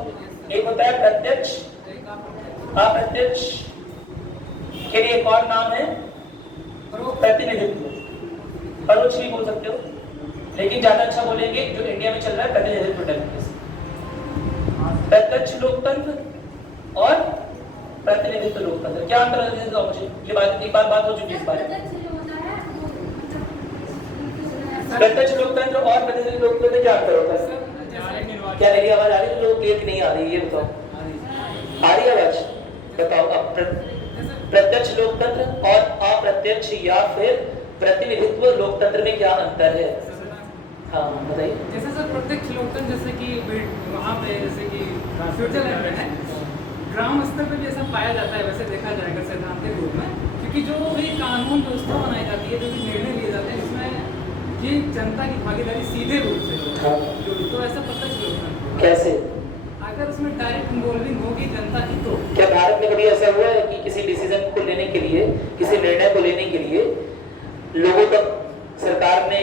एक होता है प्रत्यक्ष, अप्रत्यक्ष, के लिए एक और नाम है प्रतिनिधित्व। परोक्ष भी बोल सकते हो, लेकिन ज्यादा अच्छा बोलेंगे जो इंडिया में चल रहा है प्रतिनिधित्व डेमोक्रेसी। प्रत्यक्ष लोकतंत्र और प्रतिनिधित्व लोकतंत्र, क्या अंतर है इसका? मुझे ये बात एक बात हो चुकी है इस बारे में। प्रत्यक्ष लोकतंत्र और प्रतिनिधित्व लोकतंत्र में क्या अंतर होता है? क्या मेरी आवाज आ रही है? लोग क्लियर नहीं आ रही है, ये बताओ। आ रही है आवाज? बताओ। अब प्रत्यक्ष लोकतंत्र और अप्रत्यक्ष या फिर प्रतिनिधित्व लोकतंत्र में क्या अंतर है? हाँ बताइए। जैसे सर प्रत्यक्ष लोकतंत्र, जैसे कि वहाँ पे जैसे कि स्विट्जरलैंड में है, ग्राम स्तर पे भी ऐसा पाया जाता है, वैसे देखा जाएगा सैद्धांतिक रूप में, क्योंकि जो भी कानून व्यवस्था बनाई जाती है, जो भी निर्णय लिए जाते हैं, इसमें ये जनता की भागीदारी सीधे रूप से तो ऐसा प्रत्यक्ष लोकतंत्र। कैसे? अगर उसमें डायरेक्ट इन्वॉल्विंग होगी जनता की, तो क्या भारत में कभी ऐसा हुआ है कि किसी डिसीजन को लेने के लिए, किसी निर्णय को लेने के लिए लोगों तक सरकार ने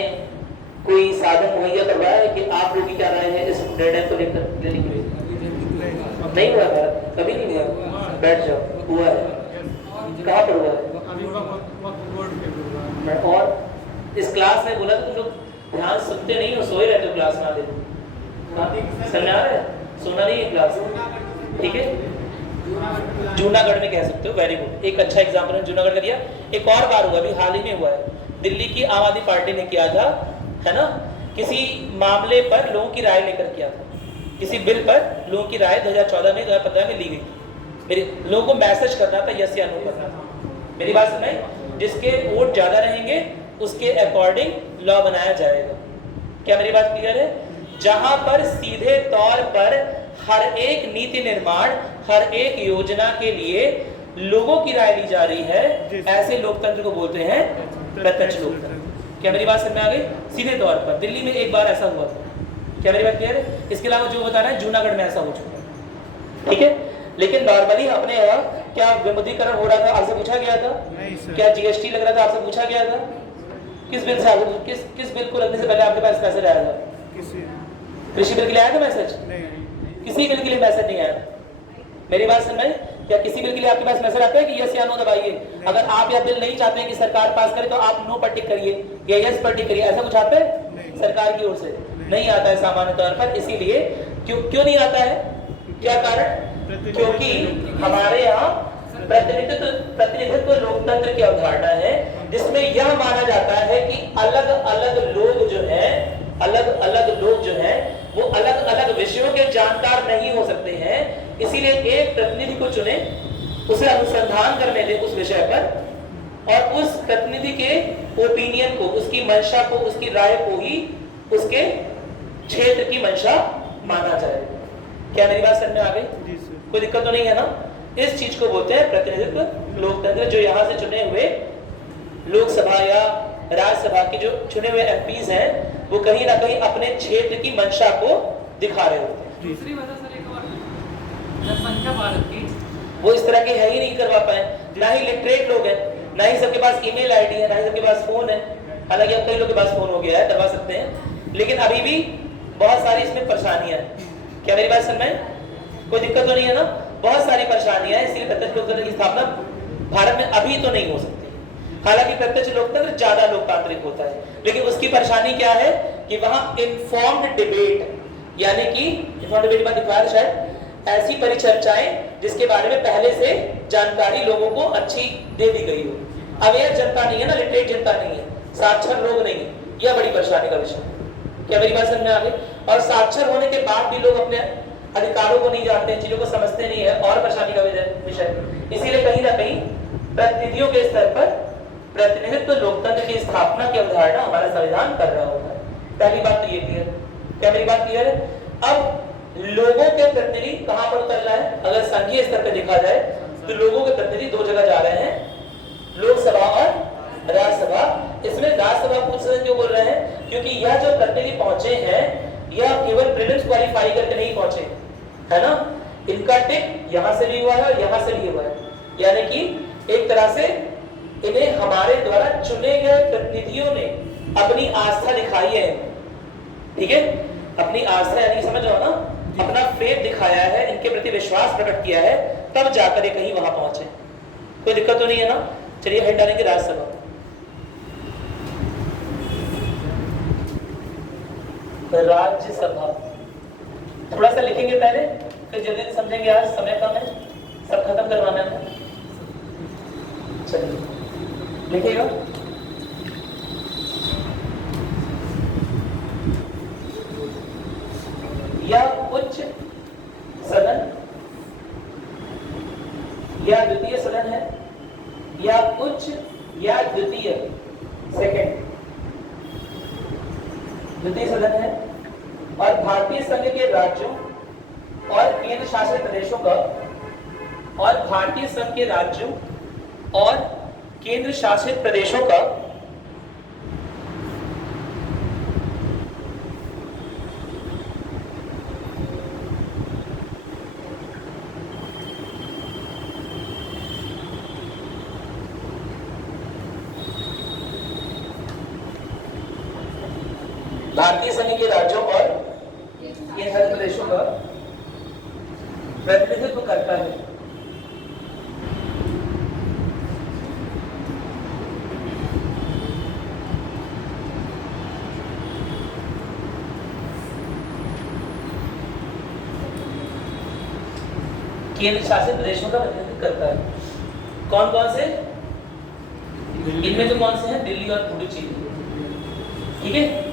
कोई साधन मुहैया करवाया है कि आप लोग क्या राय है इस निर्णय को लेकर लेने के लिए? नहीं हुआ भारत, कभी नहीं हुआ। बैठ जाओ। हुआ है? कहाँ पर हुआ है? और इस क्लास में बोला तो तुम लोग ध्यान सुनते नहीं हो, सोए रहते हो क्लास में आधे। समझ आ रहा है? सोना नहीं है क्लास, ठीक है। जूनागढ़ में कह सकते हो, वेरी गुड, एक अच्छा एग्जाम्पल जूनागढ़ का दिया। एक और बार हुआ, अभी हाल ही में हुआ है, दिल्ली की आम आदमी पार्टी ने किया था, है ना, किसी मामले पर लोगों की राय लेकर किया था, किसी बिल पर लोगों की राय 2014 में 2015 में ली गई थी। मेरे लोगों को मैसेज करना था, यस या नो करना था। मेरी बात सुनाई? जिसके वोट ज्यादा रहेंगे उसके अकॉर्डिंग लॉ बनाया जाएगा। क्या मेरी बात क्लियर है? जहां पर सीधे तौर पर हर एक नीति निर्माण, हर एक योजना के लिए लोगों की राय ली जा रही है, ऐसे लोकतंत्र को बोलते हैं प्रत्यक्ष लोकतंत्र। क्या मेरी बात समझ में आ गई? सीधे तौर पर दिल्ली में एक बार ऐसा हुआ था। क्या मेरी बात क्लियर है? इसके अलावा जो बता रहा है जूनागढ़ में ऐसा हो चुका है, ठीक है। लेकिन नॉर्मली अपने यहाँ क्या विमुद्रीकरण हो रहा था, आपसे पूछा गया था? क्या जीएसटी लग रहा था, आपसे पूछा गया था? किस बिल से, किस बिल को लगने से पहले आपके पास मैसेज आया था? कृषि बिल के लिए आया था मैसेज? किसी बिल के लिए मैसेज नहीं आया। मेरी बात समझ में? क्या किसी बिल के लिए आपके पास मैसेज आता है कि यस या नो दबाइए? अगर आप यह बिल नहीं चाहते हैं कि सरकार पास करे तो आप नो पर टिक करिए या यस पर टिक करिए, ऐसा कुछ आता है सरकार की ओर से? नहीं आता है सामान्य तौर पर। इसीलिए क्यों नहीं आता है? क्या कारण? क्योंकि हमारे यहाँ प्रतिनिधित्व लोकतंत्र की अवधारणा है, जिसमें यह माना जाता है कि अलग अलग लोग जो हैं वो अलग अलग विषयों के जानकार नहीं हो सकते हैं। इसीलिए एक प्रतिनिधि को चुने, उसे अनुसंधान करने दे उस विषय पर, और उस प्रतिनिधि के ओपिनियन को, उसकी मंशा को, उसकी राय को ही उसके क्षेत्र की मंशा माना जाए। क्या मेरी बात समझ में आ गई? कोई दिक्कत तो नहीं है ना? इस चीज को बोलते हैं प्रतिनिधित्व लोकतंत्र। जो यहाँ से चुने हुए लोकसभा या राज्यसभा के जो चुने हुए एमपीज हैं, वो कहीं ना कहीं अपने क्षेत्र की मंशा को दिखा रहे होते हैं। दूसरी वजह सर एक और जनसंख्या भारत की, वो इस तरह के है ही नहीं करवा पाए। ना ही लिटरेट लोग हैं, ना ही सबके पास ईमेल आईडी है, ना ही सबके पास फोन है। हालांकि अब कई लोगों के पास फोन हो गया है, करवा सकते हैं, लेकिन अभी भी बहुत सारी इसमें परेशानियां हैं। क्या मेरी बात समझ में? कोई दिक्कत तो नहीं है ना? बहुत सारी परेशानियां हैं, इसलिए प्रत्यक्ष लोकतंत्र की स्थापना भारत में अभी तो नहीं हो सकती। हालांकि प्रत्यक्ष लोकतंत्र ज्यादा लोकतांत्रिक होता है, लेकिन उसकी परेशानी क्या है कि वहां इन्फॉर्म्ड डिबेट, यानी कि इन्फॉर्म्ड डिबेट बाद दिखा शायद ऐसी परिचर्चाएं जिसके बारे में पहले से जानकारी लोगों को अच्छी दे दी गई हो। अवेयर जनता नहीं है ना, लिटरेट जनता नहीं है, साक्षर लोग नहीं है, यह बड़ी परेशानी का विषय। क्या मेरी बात समझ में आ गई? और साक्षर होने के बाद भी लोग अपने अधिकारों को नहीं जानते, चीजों को समझते नहीं है, और परेशानी का विषय। इसीलिए कहीं ना कहीं प्रतिनिधियों के स्तर पर प्रतिनिधित्व लोकतंत्र की स्थापना की अवधारणा हमारा संविधान कर रहा होता है। पहली बात तो ये क्लियर। क्या मेरी बात क्लियर है? अब लोगों के प्रतिनिधि कहां पर उतर रहा है? अगर संघीय स्तर पर देखा जाए तो लोगों के प्रतिनिधि दो जगह जा रहे हैं, लोकसभा और राज्यसभा। इसमें राज्यसभा को सदन क्यों बोल रहे हैं? क्योंकि यह जो प्रतिनिधि पहुंचे हैं यह केवल प्रीलिम्स क्वालिफाई करके नहीं पहुंचे, है ना, इनका टिक यहां से भी हुआ है और यहां से भी हुआ है, यानी कि एक तरह से इन्हें हमारे द्वारा चुने गए प्रतिनिधियों ने अपनी आस्था दिखाई है। ठीक है, अपनी आस्था यानी समझ रहे हो ना, अपना फेथ दिखाया है, इनके प्रति विश्वास प्रकट किया है, तब जाकर ये कहीं वहां पहुंचे। कोई दिक्कत तो नहीं है ना? चलिए हेड डालेंगे राज्यसभा। राज्यसभा थोड़ा सा लिखेंगे पहले, फिर जल्दी समझेंगे। आज समय कम है, सब खत्म करवाना है। चलिए लिखिएगा। यह उच्च सदन या द्वितीय सदन है, या उच्च या द्वितीय सेकंड द्वितीय सदन है, और भारतीय संघ के राज्यों और केंद्र शासित प्रदेशों का, और भारतीय संघ के राज्यों और केंद्र शासित प्रदेशों का भारतीय संघ के राज्यों और केंद्र प्रदेशों का प्रतिनिधित्व करता है। केंद्र शासित प्रदेशों का प्रतिनिधित्व करता है। कौन कौन से? इनमें तो कौन से हैं? दिल्ली और पुडुचेरी। ठीक है,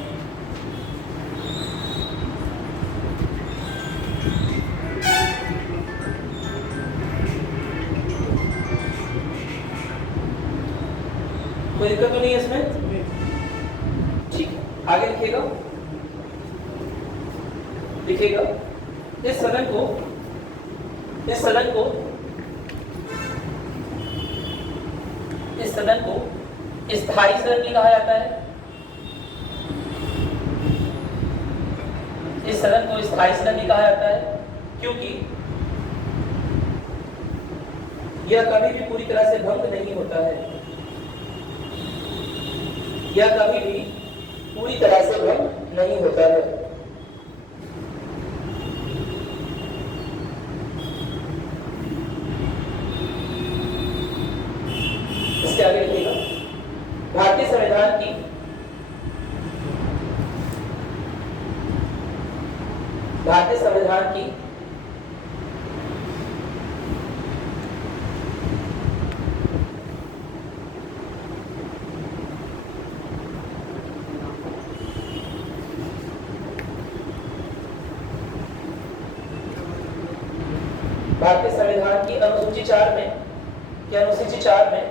कोई दिक्कत तो नहीं है इसमें? ठीक है, आगे लिखिएगा। लिखिएगा इस सदन को स्थायी सदन भी कहा जाता है। इस सदन को स्थायी सदन भी कहा जाता है क्योंकि यह कभी भी पूरी तरह से भंग नहीं होता है। यह कभी भी पूरी तरह से भंग नहीं होता है। इसके आगे लिखिएगा भारतीय संविधान की भारतीय संविधान की अनुसूची 4 में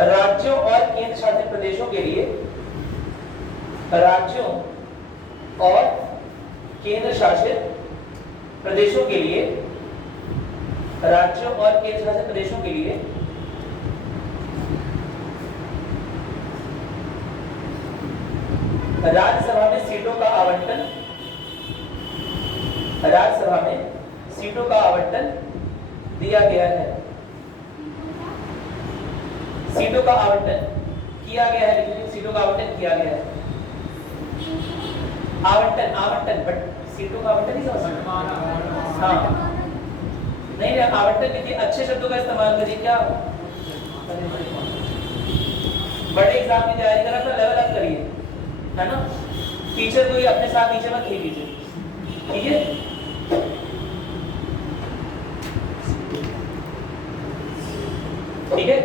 राज्यों और केंद्र शासित प्रदेशों के लिए राज्यसभा में सीटों का आवंटन दिया गया है। सीटों का आवंटन किया गया है, लेकिन सीटों का आवंटन किया गया है। आवंटन बट सीटों का आवंटन नहीं समझ सकते। हाँ, नहीं आवंटन लिखिए, अच्छे शब्दों का इस्तेमाल करिए। क्या बड़े एग्जाम की तैयारी कर रहा था, लेवल अप करिए, है ना। टीचर को ही अपने साथ नीचे मत खींच लीजिए, ठीक है। ठीक है,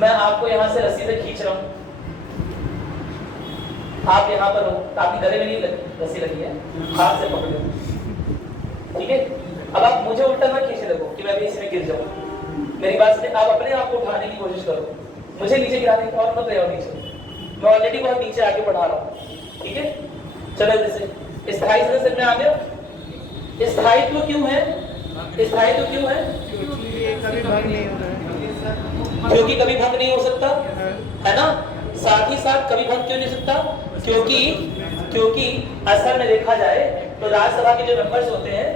मैं आपको यहाँ से रस्सी से खींच रहा हूँ, आप यहाँ पर हो, तो आपकी गले में नहीं रस्सी लगी है, हाथ से पकड़ो, ठीक है। अब आप मुझे उल्टा मत खींचे लगो कि मैं भी इसमें गिर जाऊँ। मेरी बात सुनिए, आप अपने आप को उठाने की कोशिश करो, मुझे नीचे गिराने की और मत रहो नीचे। मैं ऑलरेडी बहुत नीचे आके पढ़ा रहा हूँ, ठीक है। चलो जैसे स्थायी सदस्य में आ गया। स्थायित्व क्यों है? स्थायित्व क्यों है? कभी भंग नहीं हो रहा है, क्योंकि कभी भंग नहीं हो सकता, है ना। साथ ही साथ कभी भंग क्यों नहीं हो सकता? क्योंकि असल में देखा जाए तो राज्यसभा के जो मेंबर्स होते हैं,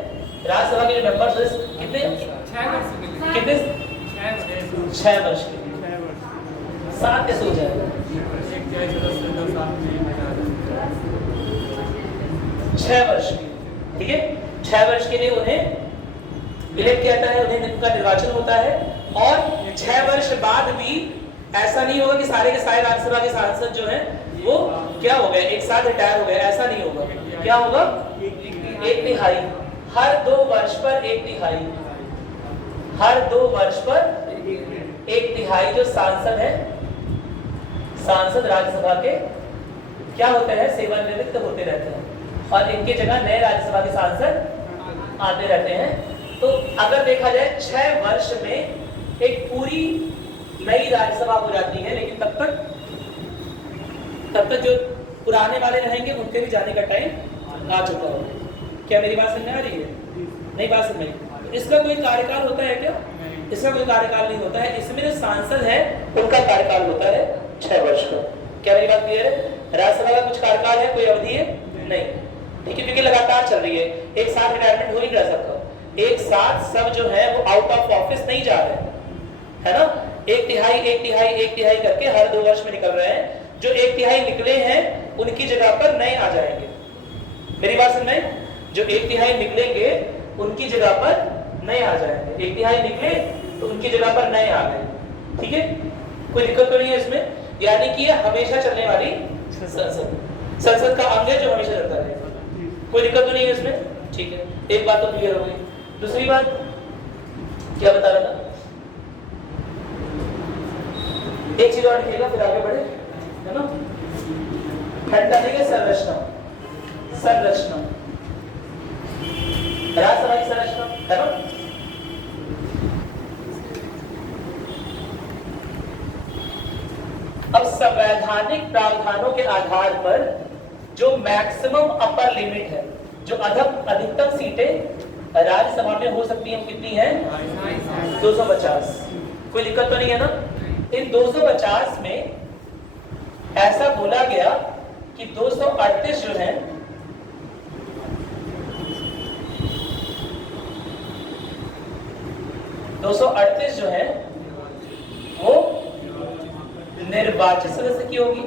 राज्यसभा के जो मेंबर्स कितने 6 वर्ष के लिए। 7 कैसे हो जाएगा? 6 वर्ष के, ठीक है। 6 वर्ष के लिए उन्हें इलेक्ट किया जाता है, उन्हें उनका निर्वाचन होता है। और 6 वर्ष बाद भी ऐसा नहीं होगा कि सारे के सारे राज्यसभा के सांसद जो हैं वो क्या हो गए, एक साथ रिटायर हो गए, ऐसा नहीं होगा। क्या होगा? 1/3, हर 2 वर्ष पर 1/3, हर 2 वर्ष पर 1/3 जो सांसद हैं, सांसद राज्यसभा के क्या होते हैं, सेवानिवृत्त होते रहते हैं और इनके जगह नए राज्यसभा के सांसद आते रहते हैं। तो अगर देखा जाए 6 वर्ष में एक पूरी नई राज्यसभा हो जाती है, लेकिन तब तक जो पुराने वाले रहेंगे उनके भी जाने का टाइम आ चुका होगा। क्या मेरी बात समझ में आ रही है? नहीं बात समझ में? इसका कोई कार्यकाल होता है क्या? इसका कोई कार्यकाल नहीं होता है। इसमें जो सांसद है उनका कार्यकाल होता है 6 वर्ष का। क्या मेरी बात क्लियर है? राज्यसभा का कुछ कार्यकाल है, कोई अवधि है नहीं, ठीक है, क्योंकि लगातार चल रही है, एक साथ रिटायरमेंट हो ही नहीं रह सकता। एक साथ सब जो है वो आउट ऑफ ऑफिस नहीं जा रहे, है ना। 1/3 करके हर 2 वर्ष में निकल रहे हैं। जो 1/3 निकले हैं उनकी जगह पर नए आ जाएंगे। मेरी बात समझ में? जो 1/3 निकलेंगे उनकी जगह पर नए आ जाएंगे। 1/3 निकले तो उनकी जगह पर नए आ गए, ठीक है। कोई दिक्कत तो नहीं है इसमें, यानी कि ये हमेशा चलने वाली संसद का अंग है जो हमेशा चलता रहेगा। कोई दिक्कत तो नहीं है इसमें, ठीक है। एक बात तो क्लियर हो गई। दूसरी बात क्या बता रहा था? एक चीज और लिखिएगा फिर आगे बढ़े, है ना। खंडन के संरचना, राज्यसभा की संरचना, है ना। अब संवैधानिक प्रावधानों के आधार पर जो मैक्सिमम अपर लिमिट है, जो अधिकतम सीटें राज्यसभा में हो सकती हैं, कितनी है? 250। कोई दिक्कत तो नहीं है ना। इन 250 में ऐसा बोला गया कि 238 जो है वो निर्वाचित सदस्य की होगी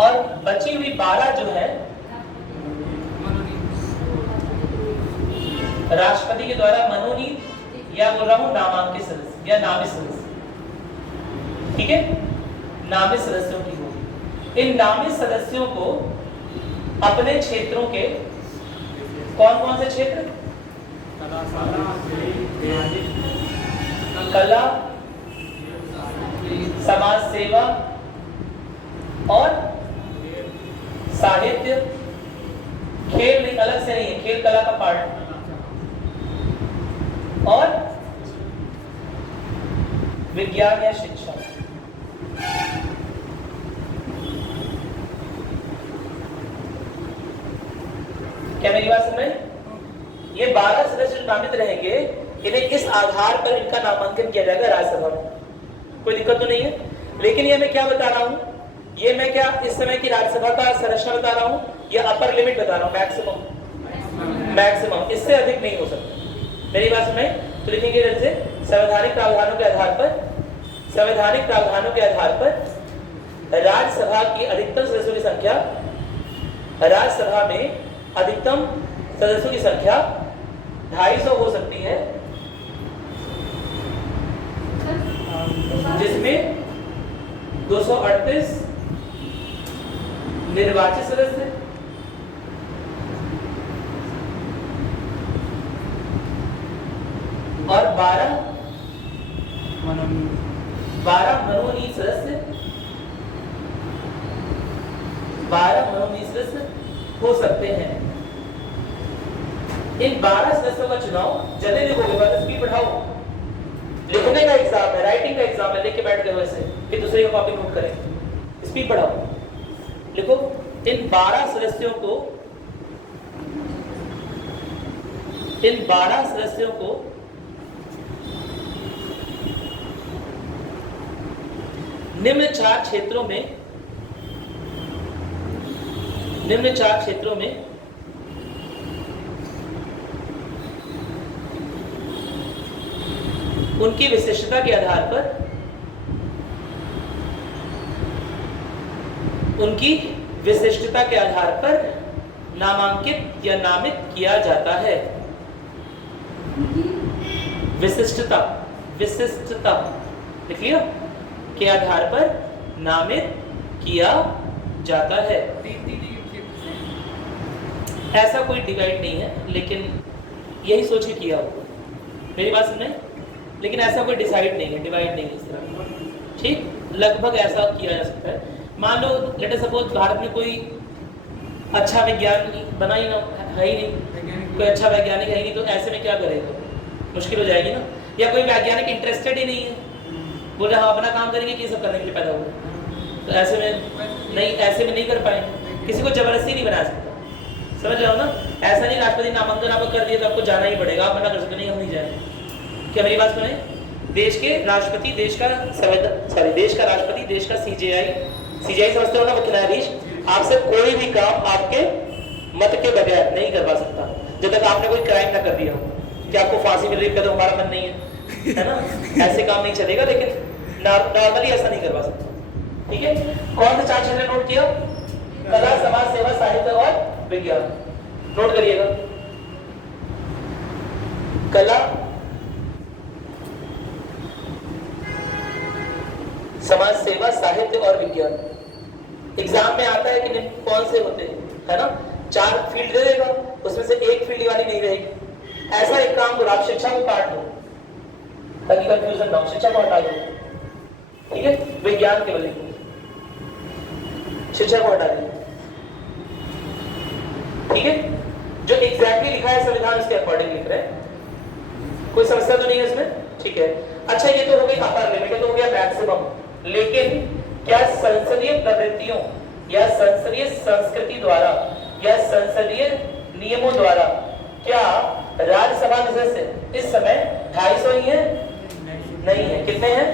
और बची हुई 12 जो है राष्ट्रपति के द्वारा मनोनीत या बोल रहा हूं नामांकित सदस्य या नामित सदस्य, ठीक है, नामित सदस्यों की होगी। इन नामित सदस्यों को अपने क्षेत्रों के कौन कौन से क्षेत्र? कला, समाज सेवा और साहित्य, खेल नहीं, अलग से नहीं है, खेल कला का पार्ट, और विज्ञान या शिक्षा। क्या मेरी बात समझ? ये 12 सदस्य नामित रहेंगे, इन्हें इस आधार पर इनका नामांकन किया जाएगा राज्यसभा में। कोई दिक्कत तो नहीं है। लेकिन ये मैं क्या बता रहा हूं, ये मैं क्या इस समय की राज्यसभा का संरचना बता रहा हूं या अपर लिमिट बता रहा हूं? मैक्सिमम, इससे अधिक नहीं हो सकता। मेरी बात सुने तो लिखेंगे जैसे संवैधानिक प्रावधानों के आधार पर राज्यसभा की अधिकतम सदस्यों की संख्या राज्यसभा में अधिकतम सदस्यों की संख्या 250 हो सकती है, जिसमें 238 निर्वाचित सदस्य और 12 मनोनीत सदस्य, 12 मनोनीत सदस्य हो सकते हैं। इन 12 सदस्यों का चुनाव जल्दी लिखोगे, बस स्पीड बढ़ाओ। लिखने का एग्जाम है, राइटिंग का एग्जाम है, लेके बैठ गए वैसे फिर दूसरे का कॉपी नोट करें, स्पीड बढ़ाओ। लिखो, इन 12 सदस्यों को निम्न चार क्षेत्रों में उनकी विशिष्टता के आधार पर नामांकित या नामित किया जाता है। विशिष्टता लिख लिया, के आधार पर नामित किया जाता है। ऐसा कोई डिवाइड नहीं है, लेकिन यही सोच के किया होगा, मेरी बात सुने। लेकिन ऐसा कोई डिसाइड नहीं है, डिवाइड नहीं है इस तरह, ठीक। लगभग ऐसा किया जा सकता है। मान लो लेट अस सपोज भारत में कोई अच्छा वैज्ञानिक बना ही ना, है ही नहीं, कोई अच्छा वैज्ञानिक है ही नहीं, तो ऐसे में क्या करेगा, मुश्किल हो जाएगी ना। या कोई वैज्ञानिक इंटरेस्टेड ही नहीं है, बोल रहे हाँ अपना काम करेंगे, कि सब करने के लिए पैदा हुए, तो ऐसे में नहीं कर पाएंगे। किसी को जबरदस्ती नहीं बना सकता, समझ रहे हो ना। ऐसा नहीं राष्ट्रपति नामांकन आपको कर दिया तो आपको जाना ही पड़ेगा, आप मना कर सकते नहीं, हम नहीं जाएंगे। क्या मेरी बात सुने। देश के राष्ट्रपति, देश का राष्ट्रपति, देश का सीजीआई समझते हो ना, मुख्य न्यायाधीश, आपसे कोई भी काम आपके मत के बगैर नहीं करवा सकता, जब तक आपने कोई क्राइम ना कर दिया हो कि आपको फांसी मिल रही है, तो हमारा मन नहीं है ना, ऐसे काम नहीं चलेगा। लेकिन नॉर्मली ऐसा नहीं करवा सकता, ठीक है। कौन से 4 क्षेत्र नोट किया? कला, समाज सेवा, साहित्य और विज्ञान। नोट करिएगा, कला, समाज सेवा, साहित्य और विज्ञान। एग्जाम में आता है कि कौन से होते हैं, है ना। 4 फील्ड दे देगा, उसमें से एक फील्ड वाली नहीं रहेगी। ऐसा एक काम करो, आप शिक्षा को काट दो ताकि कंफ्यूजन ना हो, शिक्षा को हटा दो, ठीक है। विज्ञान केवल लिखो, शिक्षा को हटा दो, ठीक है। जो एग्जैक्टली लिखा है संविधान, उसके अकॉर्डिंग लिख रहे हैं, कोई समस्या तो नहीं है इसमें, ठीक है। अच्छा, ये तो हो गई अपर लिमिट, ये तो हो गया मैक्सिमम। लेकिन क्या संसदीय प्रवृत्तियों या संसदीय संस्कृति द्वारा या संसदीय नियमों द्वारा क्या राज्यसभा सदस्य इस समय 250 ही है? नहीं है। कितने हैं?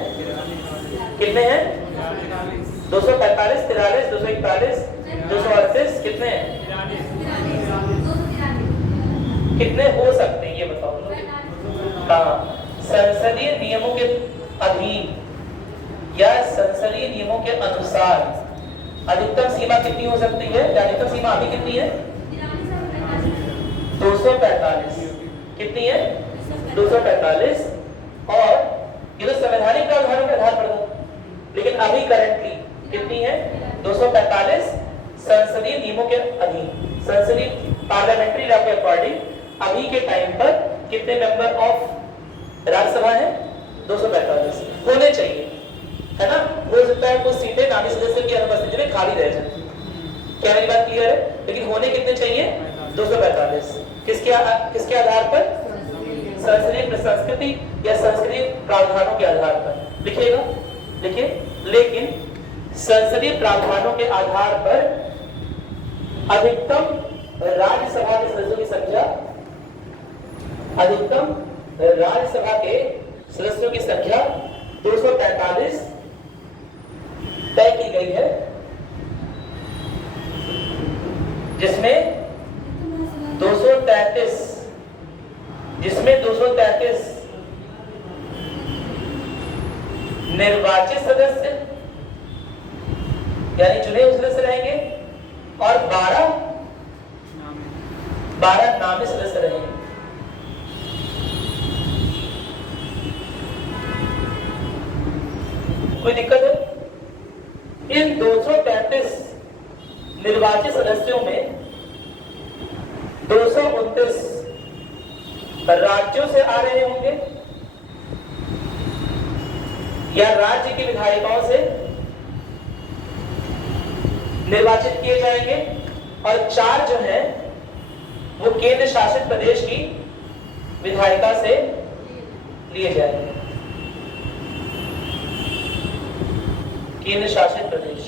245, 43, 241, 238, कितने हैं? कितने हो सकते हैं ये बताओ। हाँ, संसदीय नियमों के अधीन या संसदीय नियमों के अनुसार अधिकतम सीमा कितनी हो सकती है? अधिकतम सीमा अभी कितनी है? 245। कितनी है? 245। और ये तो संवैधानिक प्रावधानों के आधार पर था, लेकिन अभी करंटली कितनी है? 245 संसदीय नियमों के अधीन, संसदीय पार्लियामेंट्री लॉ के अकॉर्डिंग अभी के टाइम पर कितने मेंबर ऑफ राज्यसभा है? 245 होने चाहिए, है ना। हो सकता है कुछ सीटें नामित सदस्य की अनुपस्थिति में खाली रह जाए, क्या मेरी बात क्लियर है? लेकिन होने कितने चाहिए? 245। किसके आधार पर? संसदीय संस्कृति या संसदीय प्रावधानों के आधार पर। लिखिएगा, लिखिए। लेकिन संसदीय प्रावधानों के आधार पर अधिकतम राज्यसभा के सदस्यों की संख्या, अधिकतम राज्यसभा के सदस्यों की संख्या 243 तय की गई है, जिसमें 233 निर्वाचित सदस्य यानी चुने हुए सदस्य रहेंगे और 12 12 नामी सदस्य रहेंगे। कोई दिक्कत है? इन 233 निर्वाचित सदस्यों में 229 राज्यों से आ रहे होंगे या राज्य की विधायिकाओं से निर्वाचित किए जाएंगे और 4 जो है वो केंद्र शासित प्रदेश की विधायिका से लिए जाएंगे। केंद्र शासित प्रदेश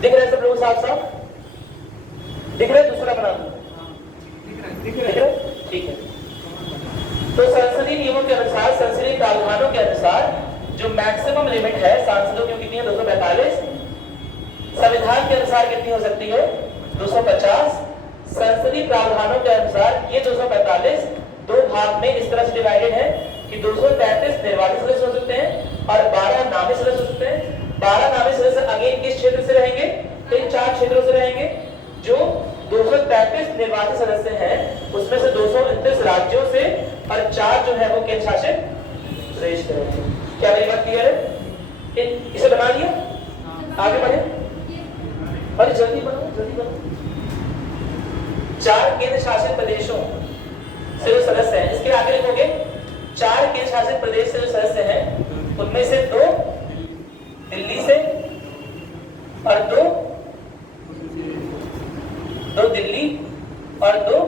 दिख रहे सब लोग साफ साफ दिख रहे? दूसरा बना दो, दिख रहे? ठीक है। तो संसदीय नियमों के अनुसार, संसदीय प्रावधानों के अनुसार जो मैक्सिमम लिमिट है सांसदों की कितनी है? 245। संविधान के अनुसार कितनी हो सकती है? 250। संसदीय प्रावधानों के अनुसार ये 245 दो भाग में इस तरह से डिवाइडेड है कि 233 निर्वाचित सदस्य हो सकते हैं और 12 नामी सदस्य हो सकते हैं। 12 नामी सदस्य अगेन किस क्षेत्र से रहेंगे? इन 4 क्षेत्रों से रहेंगे। जो 233 निर्वाचित सदस्य हैं उसमें से 229 राज्यों से और 4 जो है वो केंद्र शासित प्रदेश से रहेंगे। क्या मेरी बात क्लियर है? इसे बना लिया? आगे बढ़े? अरे जल्दी बनो, जल्दी बनो। 4 केंद्र शासित प्रदेशों से जो सदस्य हैं, इसके आगे लिखोगे 4 केंद्र शासित प्रदेश से जो सदस्य हैं उनमें से 2 दिल्ली से और 2 दिल्ली और 2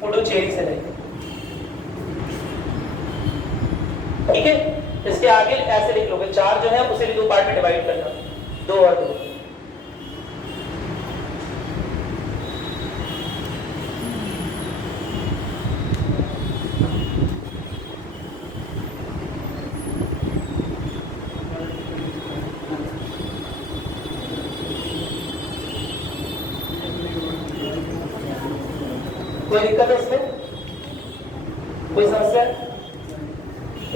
पुडुचेरी से रहेंगे। ठीक है? इसके आगे ऐसे लिख लोगे 4 जो है उसे भी 2 पार्ट में डिवाइड करना, 2 और 2। कोई दिक्कत है इसमें? कोई समस्या?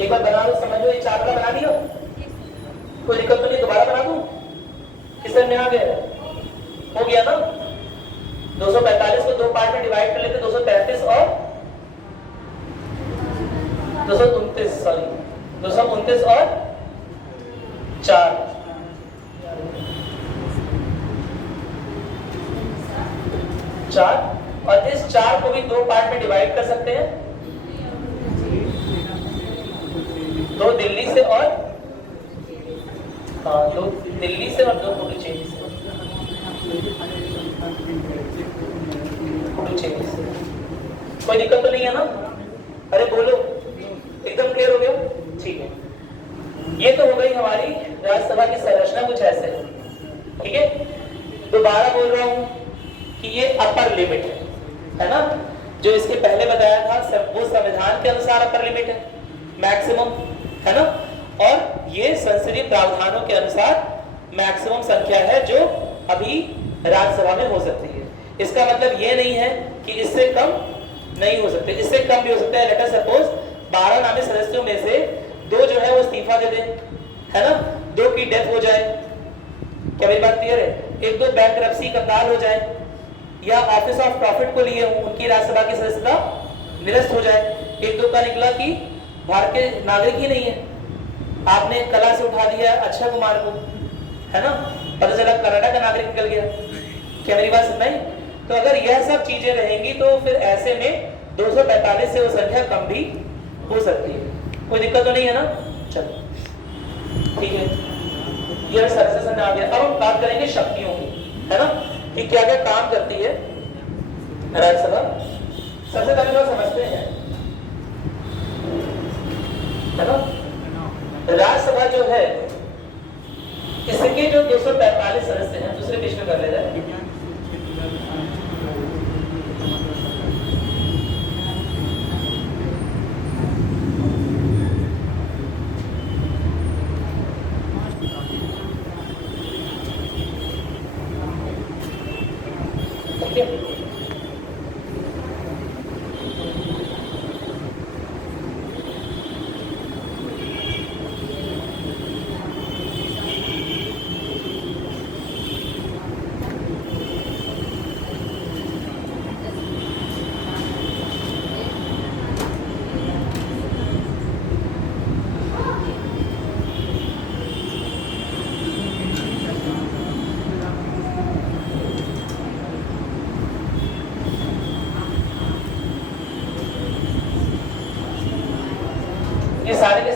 एक बार बना लो, समझ लो। ये 4 वाला बना दिया? कोई दिक्कत तो नहीं? दोबारा बना दूं? किस में आ गया? हो गया ना? 245 को 2 पार्ट में डिवाइड कर लेते, 233 और 229, सॉरी 229 और 4 और इस 4 को भी 2 पार्ट में डिवाइड कर सकते हैं, 2 दिल्ली से और 2 दिल्ली से और 2 पुडुचेरी से। कोई दिक्कत तो नहीं है ना? अरे बोलो, एकदम क्लियर हो गया? ठीक है। ये तो हो गई हमारी राज्यसभा की संरचना कुछ ऐसे। ठीक है, दोबारा बोल रहा हूं कि ये अपर लिमिट है ना? जो इसके पहले बताया था वो संविधान के अनुसार अपर लिमिट है, मैक्सिमम, है ना? और ये संसदीय प्रावधानों के अनुसार मैक्सिमम संख्या है जो अभी राज्यसभा में हो सकती है। इसका मतलब ये नहीं है कि इससे कम नहीं हो सकते, इससे कम भी हो सकता है। लेट अस सपोज 12 नामी सदस्यों में से 2 जो है वो इस्तीफा दे दें, है ना? 2 की डेथ हो जाए। क्या मेरी बात क्लियर है? 1-2 बैंकरप्सी कंगाल हो जाए या ऑफिस ऑफ प्रॉफिट को लिए उनकी राज्यसभा की सदस्यता निरस्त हो जाए। 1-2 का निकला कि भारत के नागरिक ही नहीं है, आपने कला से उठा दिया अक्षय कुमार को, है ना? पता चला कनाडा का नागरिक निकल गया। क्या मेरी बात सुनाई? तो अगर यह सब चीजें रहेंगी तो फिर ऐसे में 245 से वो संख्या कम भी हो सकती है। कोई दिक्कत तो नहीं है ना? चलो ठीक है, ये सर्विसेज में आ गया। अब हम बात करेंगे शक्तियों की, है ना, कि क्या क्या काम करती है राज्यसभा। सबसे पहले लोग समझते हैं, है ना, राज्यसभा जो है इसके जो 245 सदस्य हैं, दूसरे पेज में कर लेते हैं।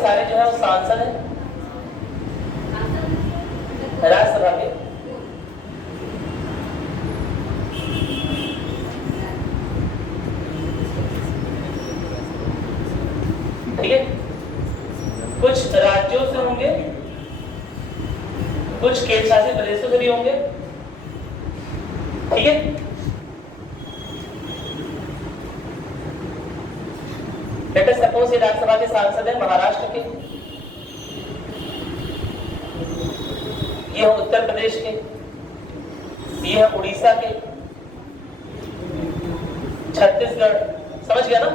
सारे जो है वो सांसद हैं राज्यसभा के। ठीक है, कुछ राज्यों से होंगे, कुछ केंद्र शासित प्रदेशों से भी होंगे। ठीक है, लेट अस सपोज ये राज्यसभा के सांसद हैं महाराष्ट्र के, ये है उत्तर प्रदेश के, ये है उड़ीसा के, छत्तीसगढ़, समझ गया ना?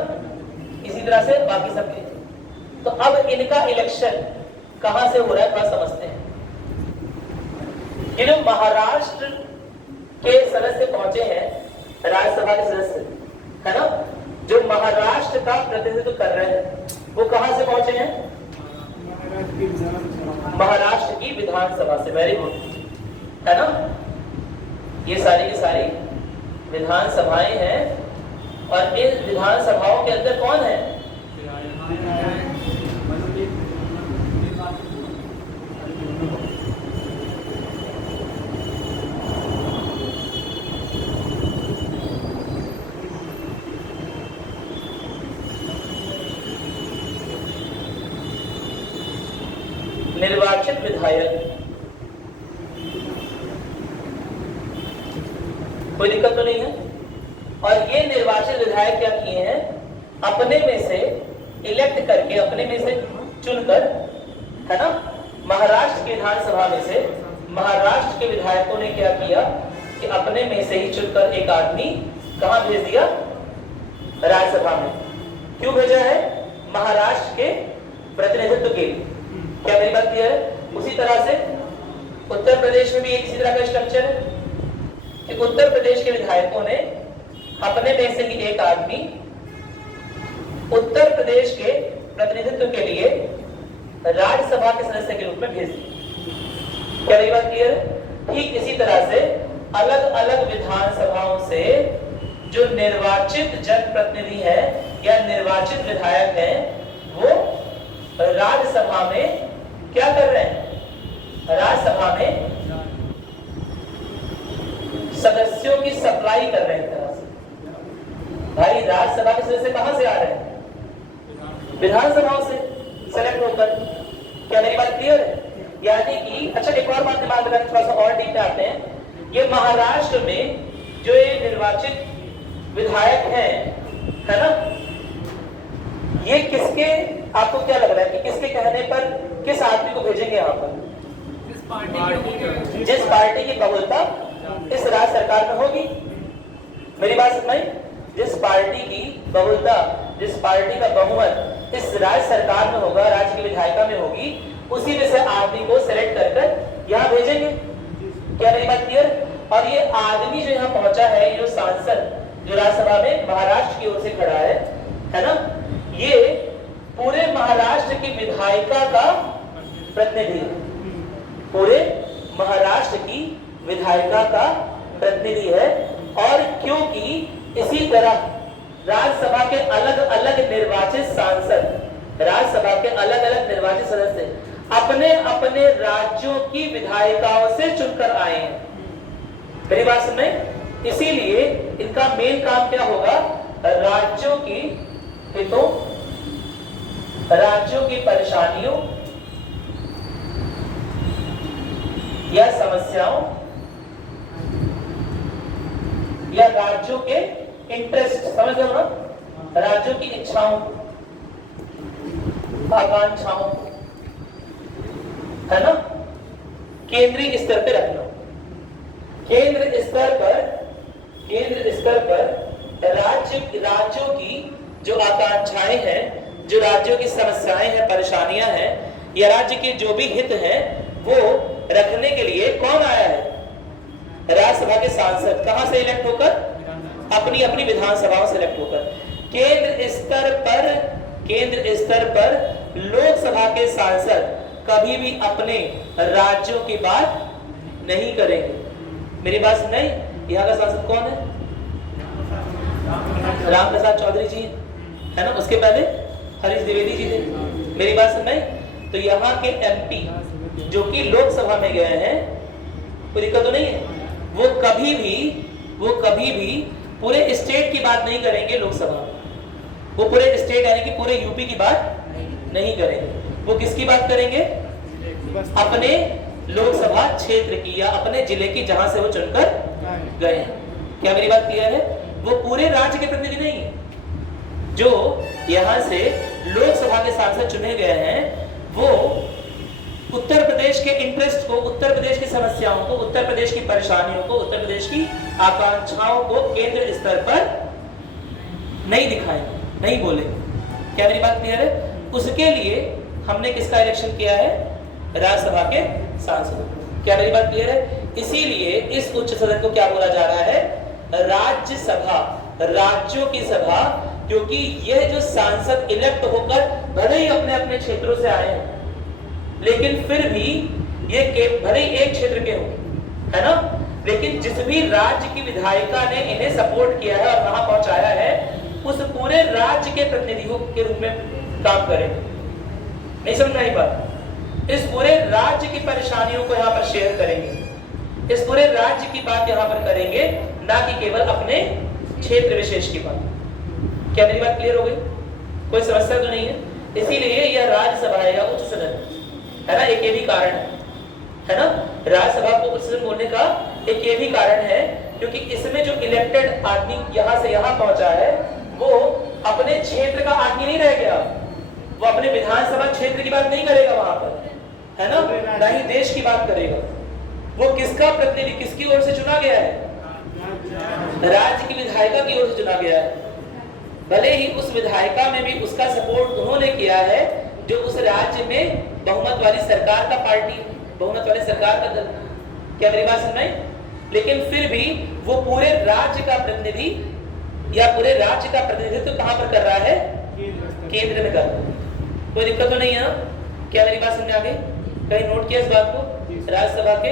इसी तरह से बाकी सबके। तो अब इनका इलेक्शन कहां से हो रहा है थोड़ा समझते हैं। ये जो महाराष्ट्र के सदस्य पहुंचे हैं, राज्यसभा के सदस्य, है ना, जो महाराष्ट्र का प्रतिनिधित्व कर रहे हैं, वो कहां से पहुंचे हैं? महाराष्ट्र की विधानसभा से। वेरी गुड, है ना? ये सारी की सारी विधानसभाएं हैं, और इन विधानसभाओं के अंदर कौन है? निर्वाचित विधायक। कोई दिक्कत तो नहीं है? और ये निर्वाचित विधायक क्या किए हैं? अपने में से इलेक्ट करके, अपने में से चुनकर, है ना, महाराष्ट्र की विधानसभा में से महाराष्ट्र के विधायकों ने क्या किया कि अपने में से ही चुनकर एक आदमी कहां भेज दिया? राज्यसभा में। क्यों भेजा है? महाराष्ट्र के प्रतिनिधित्व के लिए। क्या मेरी बात क्लियर है? उसी तरह से उत्तर प्रदेश में भी एक इसी तरह का स्ट्रक्चर है कि उत्तर प्रदेश के विधायकों ने अपने में से ही एक आदमी उत्तर प्रदेश के प्रतिनिधित्व के लिए राज्यसभा के सदस्य के रूप में भेज दिया। क्या मेरी बात क्लियर है? ठीक इसी तरह से अलग अलग विधानसभाओं से जो निर्वाचित जनप्रतिनिधि है या निर्वाचित विधायक हैं, वो राज्यसभा में क्या कर रहे हैं? राज्यसभा में सदस्यों की सप्लाई कर रहे हैं। तरह से भाई राज्यसभा के सदस्य कहां से आ रहे हैं? विधानसभाओं से सेलेक्ट होकर। क्या मेरी बात क्लियर है? यानी कि अच्छा, एक और बात दिमाग में थोड़ा सा और डीप में आते हैं। ये महाराष्ट्र में जो ये निर्वाचित विधायक हैं, है ना, ये किसके, आपको क्या लग रहा है कि किसके कहने पर किस आदमी को भेजेंगे यहाँ पर? जिस पार्टी की बहुलता इस राज्य सरकार में होगी। मेरी बात समझ? जिस पार्टी की बहुलता, जिस पार्टी का बहुमत इस राज्य सरकार में होगा, राज्य की विधायिका में होगी, उसी में से आदमी को सेलेक्ट कर यहाँ भेजेंगे। क्या मेरी बात क्लियर? और ये आदमी जो यहाँ पहुंचा है, ये जो सांसद जो राज्यसभा में महाराष्ट्र की ओर से खड़ा है ना, ये पूरे महाराष्ट्र की विधायिका का प्रतिनिधि है। पूरे महाराष्ट्र की विधायिका का प्रतिनिधि है। और क्योंकि इसी तरह राज्यसभा के अलग अलग निर्वाचित सांसद, राज्यसभा के अलग अलग निर्वाचित सदस्य अपने अपने राज्यों की विधायिकाओं से चुनकर आए हैं। मेरी बात सुन रहे? इसीलिए इनका मेन काम क्या होगा? राज्यों की हितों, राज्यों की परेशानियों या समस्याओं या राज्यों के इंटरेस्ट, समझ लो ना, राज्यों की इच्छाओं, आकांक्षाओं, है ना, केंद्रीय स्तर पे रखना। केंद्र स्तर पर राज्यों की जो आकांक्षाएं हैं, जो राज्यों की समस्याएं हैं, परेशानियां हैं, या राज्य के जो भी हित हैं, वो रखने के लिए कौन आया है? राज्यसभा के सांसद। कहां से इलेक्ट होकर? अपनी अपनी विधानसभाओं से इलेक्ट होकर। केंद्र स्तर पर लोकसभा के सांसद कभी भी अपने राज्यों की बात नहीं करेंगे। मेरी बात नहीं? यहाँ का सांसद कौन है? राम प्रसाद चौधरी जी, है ना। उसके पहले हरीश द्विवेदी जी थे। मेरी बात सुन रहे? तो यहाँ के एमपी जो कि लोकसभा में गए हैं, कोई दिक्कत तो नहीं है, वो कभी भी पूरे स्टेट की बात नहीं करेंगे लोकसभा, वो पूरे स्टेट यानी कि पूरे यूपी की बात नहीं करेंगे। वो किसकी बात करेंगे? अपने लोकसभा क्षेत्र की या अपने जिले की जहां से वो चुनकर गए हैं। क्या मेरी बात क्लियर है? वो पूरे राज्य के प्रतिनिधि नहीं है। जो यहां से लोकसभा के सांसद चुने गए हैं वो उत्तर प्रदेश के इंटरेस्ट को, उत्तर प्रदेश की समस्याओं को, उत्तर प्रदेश की परेशानियों को, उत्तर प्रदेश की आकांक्षाओं को केंद्र स्तर पर नहीं दिखाएंगे, नहीं बोलेंगे। क्या मेरी बात क्लियर है? उसके लिए हमने किसका इलेक्शन किया है? राज्यसभा के सांसदों। क्या मेरी बात क्लियर है? इसीलिए इस उच्च सदन को क्या बोला जा रहा है? राज्यसभा, राज्यों की सभा, क्योंकि यह जो सांसद इलेक्ट होकर भले ही अपने अपने क्षेत्रों से आए हैं, लेकिन फिर भी ये भले ही एक क्षेत्र के हो, है ना, लेकिन जिस भी राज्य की विधायिका ने इन्हें सपोर्ट किया है और वहां पहुंचाया है, उस पूरे राज्य के प्रतिनिधियों के रूप में काम करेंगे। नहीं समझ में आई बात? इस पूरे राज्य की परेशानियों को यहाँ पर शेयर करेंगे, इस पूरे राज्य की बात यहाँ पर करेंगे, ना कि केवल अपने क्षेत्र विशेष की बात। क्या मेरी बात क्लियर हो गई? कोई समस्या तो नहीं है? इसीलिए यह राज्यसभा है या उच्च सदन है ना, एक ये भी कारण है ना, राज्यसभा को उच्च सदन बोलने का एक ये भी कारण है, क्योंकि इसमें जो इलेक्टेड आदमी यहाँ से यहाँ पहुंचा है वो अपने क्षेत्र का आदमी नहीं रह गया, वो अपने विधानसभा क्षेत्र की बात नहीं करेगा वहां पर, है ना, ना ही देश की बात करेगा। वो किसका प्रतिनिधि, किसकी ओर से चुना गया है? राज्य की विधायिका की ओर से चुना गया है। भले ही उस विधायिका में भी उसका सपोर्ट उन्होंने किया है जो उस राज्य में बहुमत वाली सरकार का पार्टी, बहुमत वाली सरकार का दल। क्या मेरी बात सुन रहे हैं? लेकिन फिर भी वो पूरे राज्य का प्रतिनिधि या पूरे राज्य का प्रतिनिधित्व कहां पर कर रहा है? केंद्र में कर रहा है। कोई दिक्कत तो नहीं है? क्या मेरी बात समझ आ गई? कहीं नोट किया इस बात को? राज्यसभा के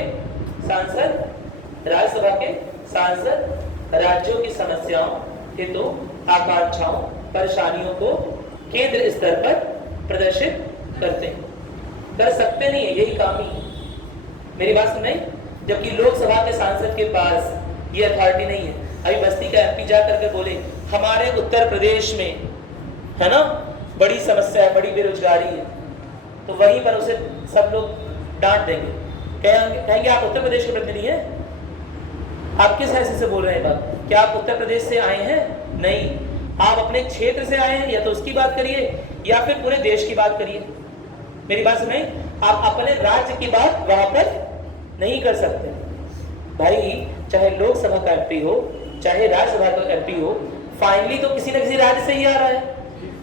सांसद राज्यों की समस्याओं हेतु आकांक्षाओं परेशानियों को केंद्र स्तर पर प्रदर्शित करते हैं, कर सकते नहीं है, यही काम ही है। मेरी बात सुन रही? जबकि लोकसभा के सांसद के पास ये अथॉरिटी नहीं है। अभी बस्ती का एमपी जा करके बोले हमारे उत्तर प्रदेश में, है ना, बड़ी समस्या है, बड़ी बेरोजगारी है, तो वहीं पर उसे सब लोग डांट देंगे, कहेंगे आप उत्तर प्रदेश के प्रतिनिधि हैं, आप किस हैसियत से बोल रहे हैं बात? क्या आप उत्तर प्रदेश से आए हैं? नहीं, आप अपने क्षेत्र से आए हैं, या तो उसकी बात करिए या फिर पूरे देश की बात करिए। मेरी बात सुनिए, आप अपने राज्य की बात वहां पर नहीं कर सकते भाई। चाहे लोकसभा का एमपी हो, चाहे राज्यसभा का एमपी हो, फाइनली तो किसी न किसी राज्य से ही आ रहा है।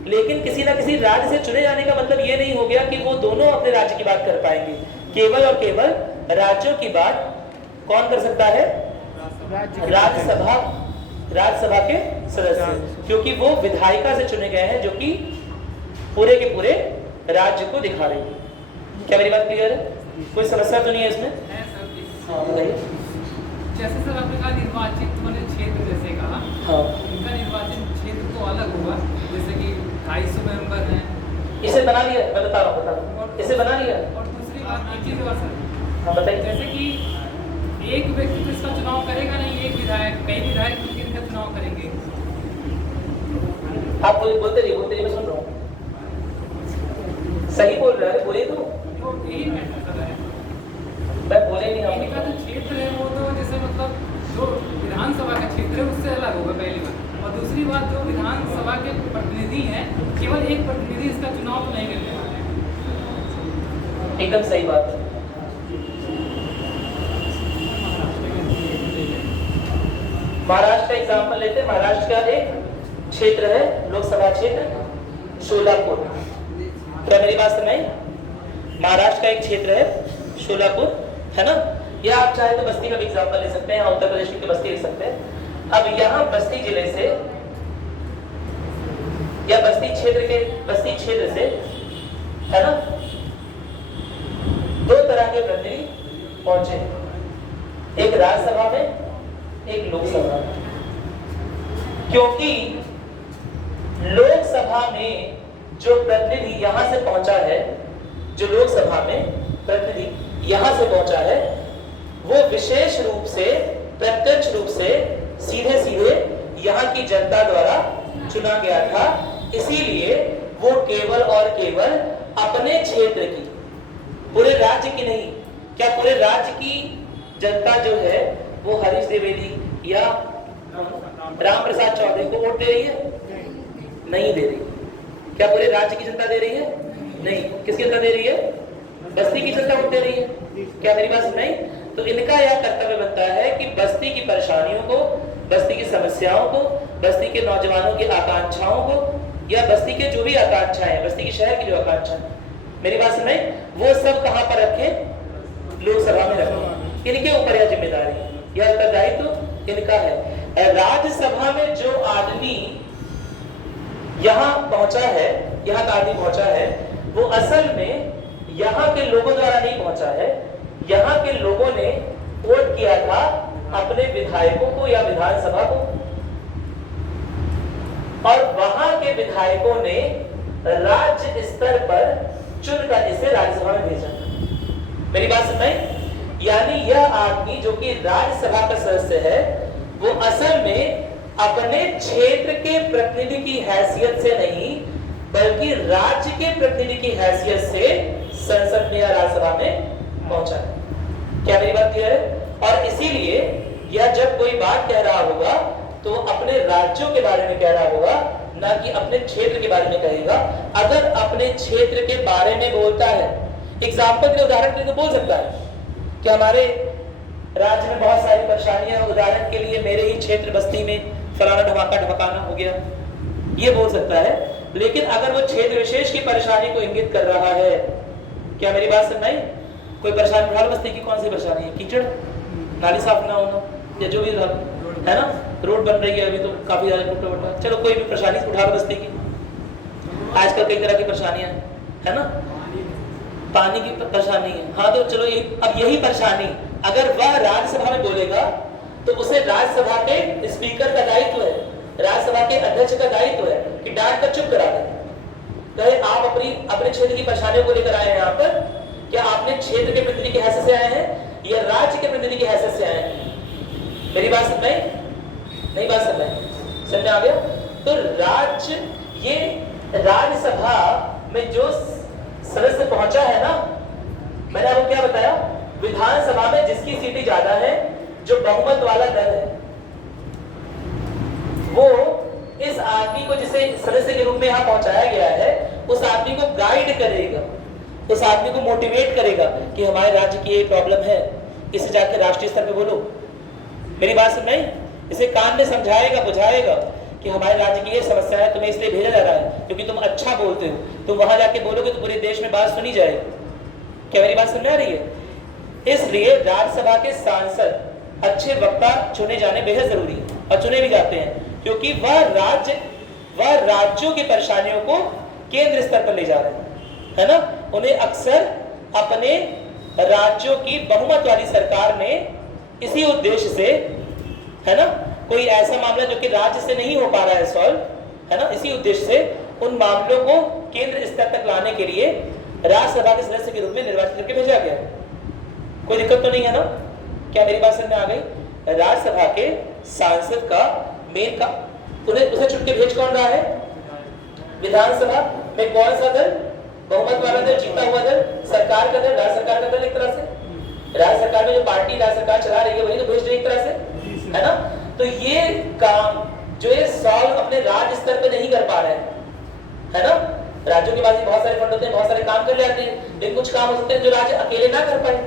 लेकिन किसी न किसी राज्य से चुने जाने का मतलब ये नहीं हो गया कि वो दोनों अपने राज्य की बात कर पाएंगे। केवल और केवल राज्यों की बात कौन कर सकता है? राज्यसभा के सदस्य, क्योंकि वो विधायिका से चुने गए हैं जो कि पूरे के पूरे राज्य को दिखा रही है। क्या मेरी बात क्लियर है? कोई समस्या तो नहीं है इसमें? हाँ बताइए। जैसे सर आपने कहा निर्वाचित क्षेत्र, जैसे कहा हाँ, इनका निर्वाचन क्षेत्र तो अलग होगा, जैसे कि 250 मेंबर हैं। इसे बना लिया, मैं बता रहा हूँ, इसे बना लिया। और दूसरी बात एक चीज और सर, हाँ बताइए। जैसे कि एक व्यक्ति तो इसका चुनाव करेगा नहीं, एक विधायक, कई विधायक मिलकर इनका चुनाव करेंगे। आप बोलते रहिए, मैं सुन रहा हूँ। सही बोल रहा है, बोलिए तो यही मैटर कर रहा है। मैं बोले नहीं। इनका जो क्षेत्र है वो तो जैसे मतलब जो विधानसभा का क्षेत्र है उससे अलग होगा पहली बात, और दूसरी बात जो विधानसभा के प्रतिनिधि हैं, केवल एक प्रतिनिधि इसका चुनाव तो नहीं करने वाले हैं। एकदम सही बात है। महाराष्ट्र का एग्जाम्पल लेते हैं। महाराष्ट्र का एक क्षेत्र है, लोकसभा क्षेत्र शोलापुर। क्या मेरी बात सुनाई? महाराष्ट्र का एक क्षेत्र है शोलापुर, है ना, या आप चाहे तो बस्ती का भी एग्जाम्पल ले सकते हैं, या उत्तर प्रदेश की बस्ती ले सकते हैं। अब यहाँ बस्ती जिले से या बस्ती क्षेत्र से, है ना, दो तरह के प्रतिनिधि पहुंचे, एक राज्यसभा में, एक लोकसभा में। क्योंकि लोकसभा में जो प्रतिनिधि यहाँ से पहुंचा है, जो लोकसभा में प्रतिनिधि यहाँ से पहुंचा है, वो विशेष रूप से, प्रत्यक्ष रूप से, सीधे सीधे यहाँ की जनता द्वारा चुना गया था। इसीलिए वो केवल और केवल अपने क्षेत्र की, पूरे राज्य की नहीं। क्या पूरे राज्य की जनता जो है वो हरीश द्विवेदी या राम प्रसाद चौधरी को वोट दे रही है? नहीं दे रही। क्या पूरे राज्य की जनता दे रही है? नहीं। किसकी जनता दे रही है? बस्ती की जनता वोट दे रही है। क्या मेरी बात नहीं? तो इनका यह कर्तव्य बनता है कि बस्ती की परेशानियों को, बस्ती की समस्याओं को, बस्ती के नौजवानों की आकांक्षाओं को, या बस्ती के जो भी आकांक्षाएं, बस्ती की शहर की जो आकांक्षा, मेरी बात सुनाई, वो सब कहां पर रखें? लोकसभा में रखें। इनके ऊपर यह जिम्मेदारी, यह उत्तरदायित्व इनका है। राज्यसभा में जो आदमी यहाँ पहुंचा है, यहाँ का आदमी पहुंचा है, वो असल में यहाँ के लोगों द्वारा नहीं पहुंचा है। यहाँ के लोगों ने वोट किया था अपने विधायकों को या विधानसभा को, और वहां के विधायकों ने राज्य स्तर पर चुनकर इसे राज्यसभा में भेजा। मेरी बात सुन रहे? यानी यह आदमी जो कि राज्यसभा का सदस्य है, वो असल में अपने क्षेत्र के प्रतिनिधि की हैसियत से नहीं, बल्कि राज्य के प्रतिनिधि की हैसियत से संसद में या राज्यसभा में पहुंचा है। क्या मेरी बात क्लियर है? और इसीलिए यह जब कोई बात कह रहा होगा तो अपने राज्यों के बारे में कह रहा होगा, ना कि अपने क्षेत्र के बारे में कहेगा। अगर अपने क्षेत्र के बारे में बोलता है, एग्जाम्पल के उदाहरण के लिए तो बोल सकता है कि हमारे राज्य में बहुत सारी परेशानियां, उदाहरण के लिए मेरे ही क्षेत्र बस्ती में फलाना ढमाका ढमकाना हो गया, ये बोल सकता है। लेकिन अगर वो क्षेत्र विशेष की परेशानी को इंगित कर रहा है, क्या मेरी बात सुन नहीं? कोई परेशानी उठा लो, बस्ती की कौन सी परेशानी है? कीचड़, नाली साफ ना होना, या जो भी है ना, रोड बन रही है अभी तो काफी ज्यादा टूटा फूटा, चलो कोई भी परेशानी उठा लो बस्ती की। आजकल कई तरह की परेशानियां है ना, पानी की परेशानी है, हाँ तो चलो ये, अब यही परेशानी अगर वह राज्यसभा में बोलेगा तो उसे राज्यसभा के स्पीकर का दायित्व है, राज्यसभा के अध्यक्ष का दायित्व है कि डांट कर चुप करा दें। कहे आप अपने क्षेत्र की परेशानियों को लेकर आए हैं यहाँ पर, क्या आपने क्षेत्र के प्रतिनिधि की हैसियत से आए हैं या राज्य के प्रतिनिधि की हैसियत से आए हैं? मेरी बात समझ नहीं? बात समझ में आ गया? तो राज्य, ये राज्यसभा में जो सदस्य पहुंचा है ना, मैंने आपको क्या बताया, विधानसभा में जिसकी सीटें ज्यादा है, जो बहुमत वाला दल है, वो इस आदमी को जिसे सदस्य के रूप में यहाँ पहुंचाया गया है, उस आदमी को गाइड करेगा, उस आदमी को मोटिवेट करेगा कि हमारे राज्य की ये प्रॉब्लम है, इसे जाकर राष्ट्रीय स्तर पे बोलो। मेरी बात सुन नहीं? इसे कान में समझाएगा, बुझाएगा कि हमारे राज्य की ये समस्या है, तुम्हें इसलिए भेजा जा रहा है क्योंकि तुम अच्छा बोलते हो, तुम वहां जाके बोलोगे तो पूरे देश में बात सुनी जाएगी। क्या मेरी बात सुन रही है? इसलिए राज्यसभा के सांसद अच्छे वक्ता चुने जाने बेहद जरूरी है, और चुने भी जाते हैं क्योंकि वह राज्यों की परेशानियों को केंद्र स्तर पर ले जा रहे हैं, है ना। उन्हें अक्सर अपने राज्यों की बहुमत वाली सरकार ने इसी उद्देश्य से, है ना, कोई ऐसा मामला जो कि राज्य से नहीं हो पा रहा है सॉल्व, है ना, इसी उद्देश्य से उन मामलों को केंद्र स्तर तक लाने के लिए राज्यसभा के सदस्य के रूप में निर्वाचित करके भेजा गया। कोई दिक्कत तो नहीं है ना? क्या मेरी बात समझ में आ गई? राज्यसभा के सांसद का मेन का उसे चुन के भेज कौन रहा है? विधानसभा में कौन सा दल? बहुमत वाला दल, जीता हुआ दल, सरकार का दल, राज्य सरकार का दल। एक तरह से राज्य सरकार में जो पार्टी राज्य सरकार चला रही है वही तो भेज रही है एक तरह से, है ना। तो ये काम जो ये सॉल्व अपने राज्य स्तर पे नहीं कर पा रहे हैं, है ना। राज्यों के पास बहुत सारे फंड होते हैं, बहुत सारे काम कर लेते हैं, लेकिन कुछ काम हो सकते हैं जो राज्य अकेले ना कर पाए,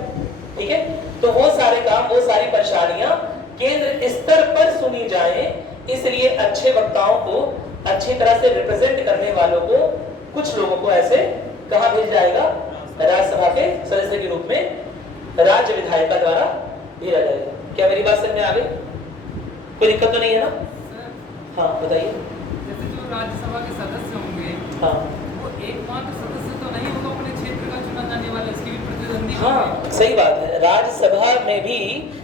ठीक है। तो वो सारे काम, वो सारी परेशानियां केंद्र स्तर पर सुनी जाए, इसलिए अच्छे वक्ताओं को, अच्छी तरह से रिप्रेजेंट करने वालों को, कुछ लोगों को ऐसे कहां भेजा जाएगा? राज्यसभा के सदस्य के रूप में राज्य विधायिका द्वारा भेजा जाएगा। क्या मेरी बात समझ में आ गई? कोई दिक्कत तो नहीं है ना? हाँ बताइए। जैसे जो राज्यसभा के सदस्य होंगे, हाँ, वो एकमात्र सदस्य तो नहीं होगा अपने क्षेत्र का चुना जाने वाला, इसकी भी प्रतिद्वंदी। हाँ सही बात है। राज्यसभा में भी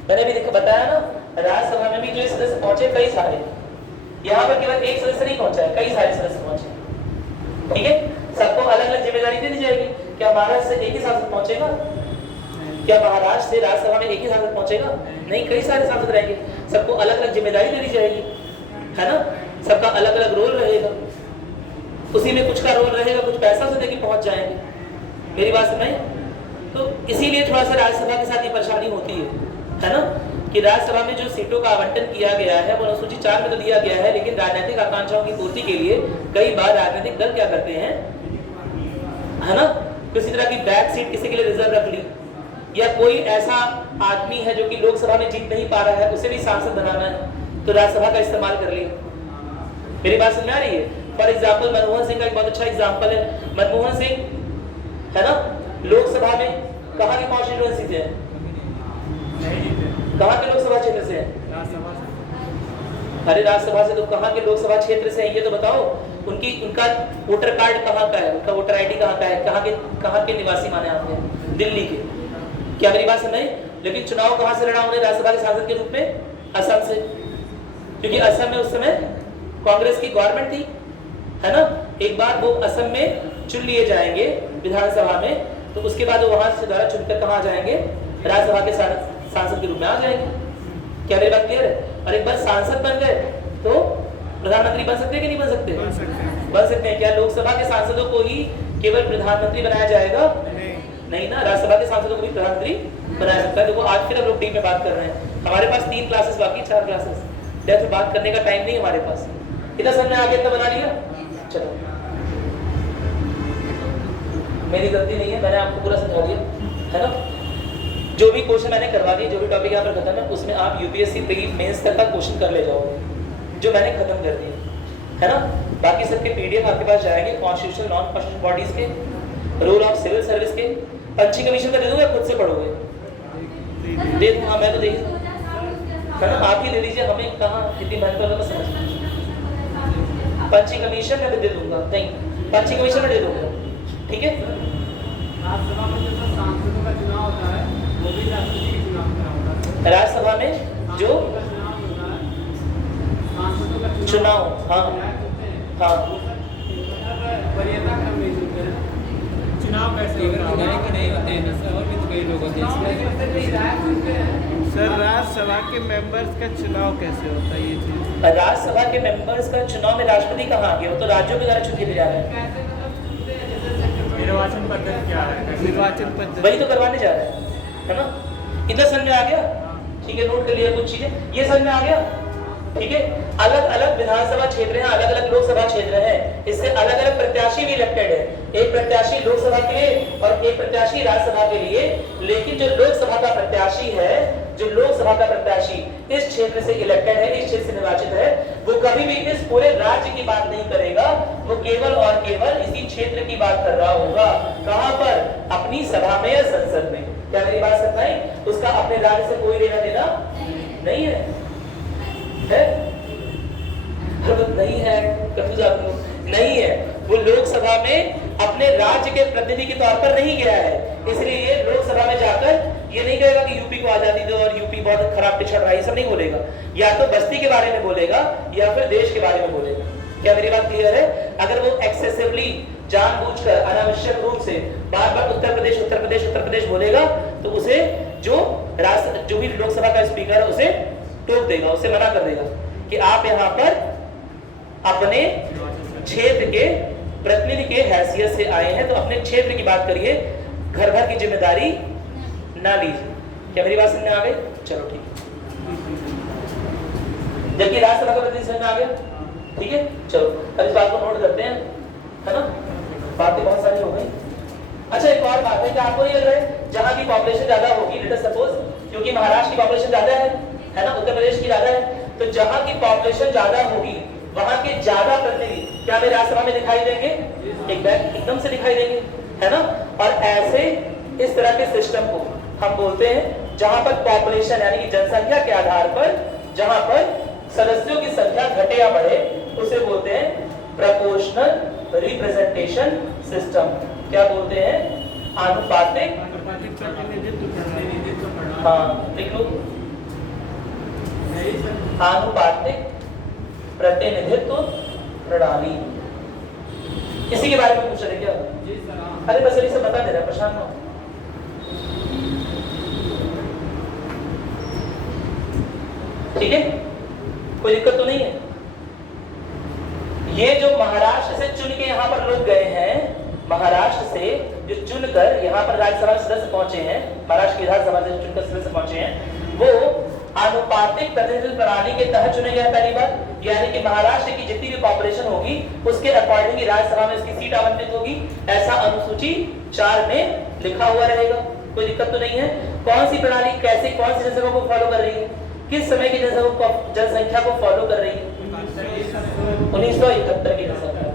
मैंने भी बताया ना, राज्यसभा में भी जो सदस्य पहुंचे कई सारे, यहाँ पर केवल एक सदस्य नहीं पहुंचा है, कई सारे सदस्य पहुंचे, ठीक है। जिम्मेदारी दे दी जाएगी। क्या महाराष्ट्र से एक ही सांसद पहुंचेगा? क्या महाराष्ट्र से राज्यसभा में एक ही सांसद पहुंचेगा? नहीं, कई सारे सांसद रहेंगे, सबको अलग अलग जिम्मेदारी दे दी जाएगी, है ना, सबका अलग अलग रोल रहेगा, उसी में कुछ का रोल रहेगा, कुछ पैसा से देके पहुंच जाएंगे। मेरी बात समझ? तो इसीलिए थोड़ा सा राज्यसभा के साथ ये परेशानी होती है ना, कि राज्यसभा में जो सीटों का आवंटन किया गया है वो अनुसूची 4 में तो दिया गया है, लेकिन राजनीतिक आकांक्षाओं की पूर्ति के लिए कई बार राजनीतिक दल क्या करते हैं, है ना, किसी तरह की बैक सीट किसी के लिए रिजर्व रख ली, या कोई ऐसा आदमी है जो कि लोकसभा में जीत नहीं पा रहा है, उसे भी सांसद बनाना है तो राज्यसभा का इस्तेमाल कर लिया। मेरी बात समझ आ रही है? फॉर एग्जाम्पल मनमोहन सिंह का एक बहुत अच्छा एग्जाम्पल है। मनमोहन सिंह, है ना, लोकसभा में कहाँ की कॉन्स्टिट्यूएंसी से है? कहाँ के लोकसभा क्षेत्र से है? अरे राज्यसभा से तो कहाँ के लोकसभा क्षेत्र से है ये तो बताओ। उनका वोटर कार्ड कहाँ का है, उनका वोटर आईडी कहाँ का है, कहाँ के निवासी माने आते हैं? दिल्ली के। क्या मेरी बात समझ? लेकिन चुनाव कहाँ से लड़ा उन्हें राज्यसभा के सांसद के रूप में? असम से, क्योंकि असम में उस समय कांग्रेस की गवर्नमेंट थी, है ना। एक बार वो असम में चुन लिए जाएंगे विधानसभा में, तो उसके बाद वो वहां से द्वारा चुनकर कहाँ जाएंगे? राज्यसभा के सांसद के रूप में आ जाएंगे। क्या मेरी बात क्लियर है? और एक बार सांसद बन गए तो प्रधानमंत्री बन सकते हैं कि नहीं बन सकते? बन सकते हैं। क्या लोकसभा के सांसदों को ही केवल प्रधानमंत्री बनाया जाएगा? नहीं ना, राज्यसभा के सांसदों को भी प्रधानमंत्री बनाया सकता है। देखो आज फिर हम लोग डीप में बात कर रहे हैं, हमारे पास 3 क्लासेस बाकी, 4 क्लासेस, डेप्थ बात करने का टाइम नहीं हमारे पास। इतना समझ में आ गया? इतना बना लिया? चलो, मेरी गलती नहीं है, मैंने आपको पूरा समझा दिया, है ना। जो भी क्वेश्चन मैंने करवा दिए, जो भी टॉपिक यहाँ पर खत्म है, उसमें आप यूपीएससी प्री मेंस तक का क्वेश्चन कर ले जाओगे, जो मैंने खत्म कर दिया, है ना। बाकी सबके पीडीएफ आपके पास जाएंगे, कॉन्स्टिट्यूशनल नॉन कॉन्स्टिट्यूशनल बॉडीज के, रूल ऑफ सिविल सर्विस के। पंची कमीशन का दे दूंगा, खुद से पढ़ोगे? दे दूंगा मैं तो, दे, है ना, आप ही ले लीजिए, हमें कहाँ कितनी महत्वपूर्ण है समझ। पंची कमीशन मैं दे दूंगा, नहीं पंची कमीशन में दे दूंगा, ठीक है। राज्यसभा में जो सांसदों का चुनाव होता है वो भी राष्ट्रपति के चुनाव का होता है। राज्यसभा में जो चुनाव, हाँ हाँ, वरीयता क्रम में होते हैं। चुनाव कैसे नहीं होते हैं ना, और भी तो कई लोग होते हैं। सर राज्यसभा के मेंबर्स का चुनाव कैसे होता है ये चीज? राज्यसभा के मेंबर्स का चुनाव में राष्ट्रपति कहाँ आ गया? वो तो राज्यों के द्वारा चुन के जा रहे हैं। निर्वाचन पद्धति क्या है? निर्वाचन पद्धति वही तो करवाने जा रहे हैं, है ना। इतना समझ में आ गया? ठीक है, नोट कर लिया कुछ चीजें, ये समझ में आ गया, ठीक है। अलग अलग विधानसभा क्षेत्र हैं, अलग अलग लोकसभा क्षेत्र हैं, इससे अलग अलग प्रत्याशी भी इलेक्टेड है। एक प्रत्याशी लोकसभा के लिए और एक प्रत्याशी राज्यसभा के लिए। लेकिन जो लोकसभा का प्रत्याशी है, जो लोकसभा का प्रत्याशी इस क्षेत्र से इलेक्टेड है, इस क्षेत्र से निर्वाचित है, वो कभी भी इस पूरे राज्य की बात नहीं करेगा, वो केवल और केवल इसी क्षेत्र की बात कर रहा होगा। कहां पर? अपनी सभा में या संसद में। क्या मेरी बात समझ आई? उसका अपने राज्य से कोई लेना देना नहीं है, नहीं है, कंफ्यूज आप लोग नहीं है। वो लोकसभा में अपने राज्य के प्रतिनिधि के तौर पर नहीं गया है, इसलिए ये लोकसभा में जाकर ये नहीं कहेगा कि यूपी को आजादी दो और यूपी बहुत खराब पिछड़ रहा है, ये सब नहीं बोलेगा। या तो बस्ती के बारे में बोलेगा या फिर देश के बारे में बोलेगा। क्या मेरी बात क्लियर है? अगर वो एक्सेसिवली जानबूझकर अनावश्यक रूप से बार-बार उत्तर प्रदेश उत्तर प्रदेश उत्तर प्रदेश बोलेगा तो उसे जो भी लोकसभा का स्पीकर है उसे टोक देगा, उसे मना कर देगा कि आप यहाँ पर अपने क्षेत्र के प्रतिनिधि के हैसियत से आए हैं, तो अपने क्षेत्र की बात करिए, घर भर की जिम्मेदारी ना लीजिए। क्या मेरी बात समझ में आ गई? चलो ठीक है, जबकि राज्यसभा का प्रतिनिधि समझ में आ गया, ठीक है। चलो अब इस बात को नोट करते हैं, है ना। बातें बहुत सारी हो गई। अच्छा, एक और बात है कि आपको नहीं लग रहा है जहां की पॉपुलेशन ज्यादा होगी, लेट अस सपोज, क्योंकि महाराष्ट्र की पॉपुलेशन ज्यादा है ना, उत्तर प्रदेश की ज्यादा है, तो जहां की पॉपुलेशन ज्यादा होगी वहां के ज्यादा प्रतिनिधि क्या हमें राज्यसभा में दिखाई देंगे? एकदम से दिखाई देंगे, है ना। और ऐसे इस तरह के सिस्टम को हम बोलते हैं जहां पर पॉपुलेशन यानी कि जनसंख्या के आधार पर जहां पर सदस्यों की संख्या घटे या बढ़े, उसे बोलते हैं प्रोपोर्शनल रिप्रेजेंटेशन सिस्टम। क्या बोलते हैं? आनुपातिक प्रतिनिधित्व। हाँ लिख लो, आनुपातिक प्रतिनिधित्व प्रणाली। इसी के बारे में पूछ रहे क्या? जी सर हाँ। अरे बस अभी सब बता दे रहा है, परेशान ना हो। ठीक है, कोई दिक्कत तो नहीं है। ये जो महाराष्ट्र से चुन के यहाँ पर लोग गए हैं, महाराष्ट्र से जो चुनकर यहाँ पर राज्यसभा सदस्य पहुंचे हैं, महाराष्ट्र की विधानसभा से चुनकर सदस्य पहुंचे हैं, वो आनुपातिक प्रतिनिधित्व प्रणाली के तहत चुने गए पहली बार। यानी कि महाराष्ट्र की जितनी भी पॉपुलेशन होगी उसके अकॉर्डिंग ही राज्यसभा में उसकी सीट आवंटित होगी, ऐसा अनुसूची 4 में लिखा हुआ रहेगा। कोई दिक्कत तो नहीं है। कौन सी प्रणाली कैसे कौन सी जनसंख्या को फॉलो कर रही है, किस समय की जनसंख्या को फॉलो कर रही है? 1971 की जनसंख्या,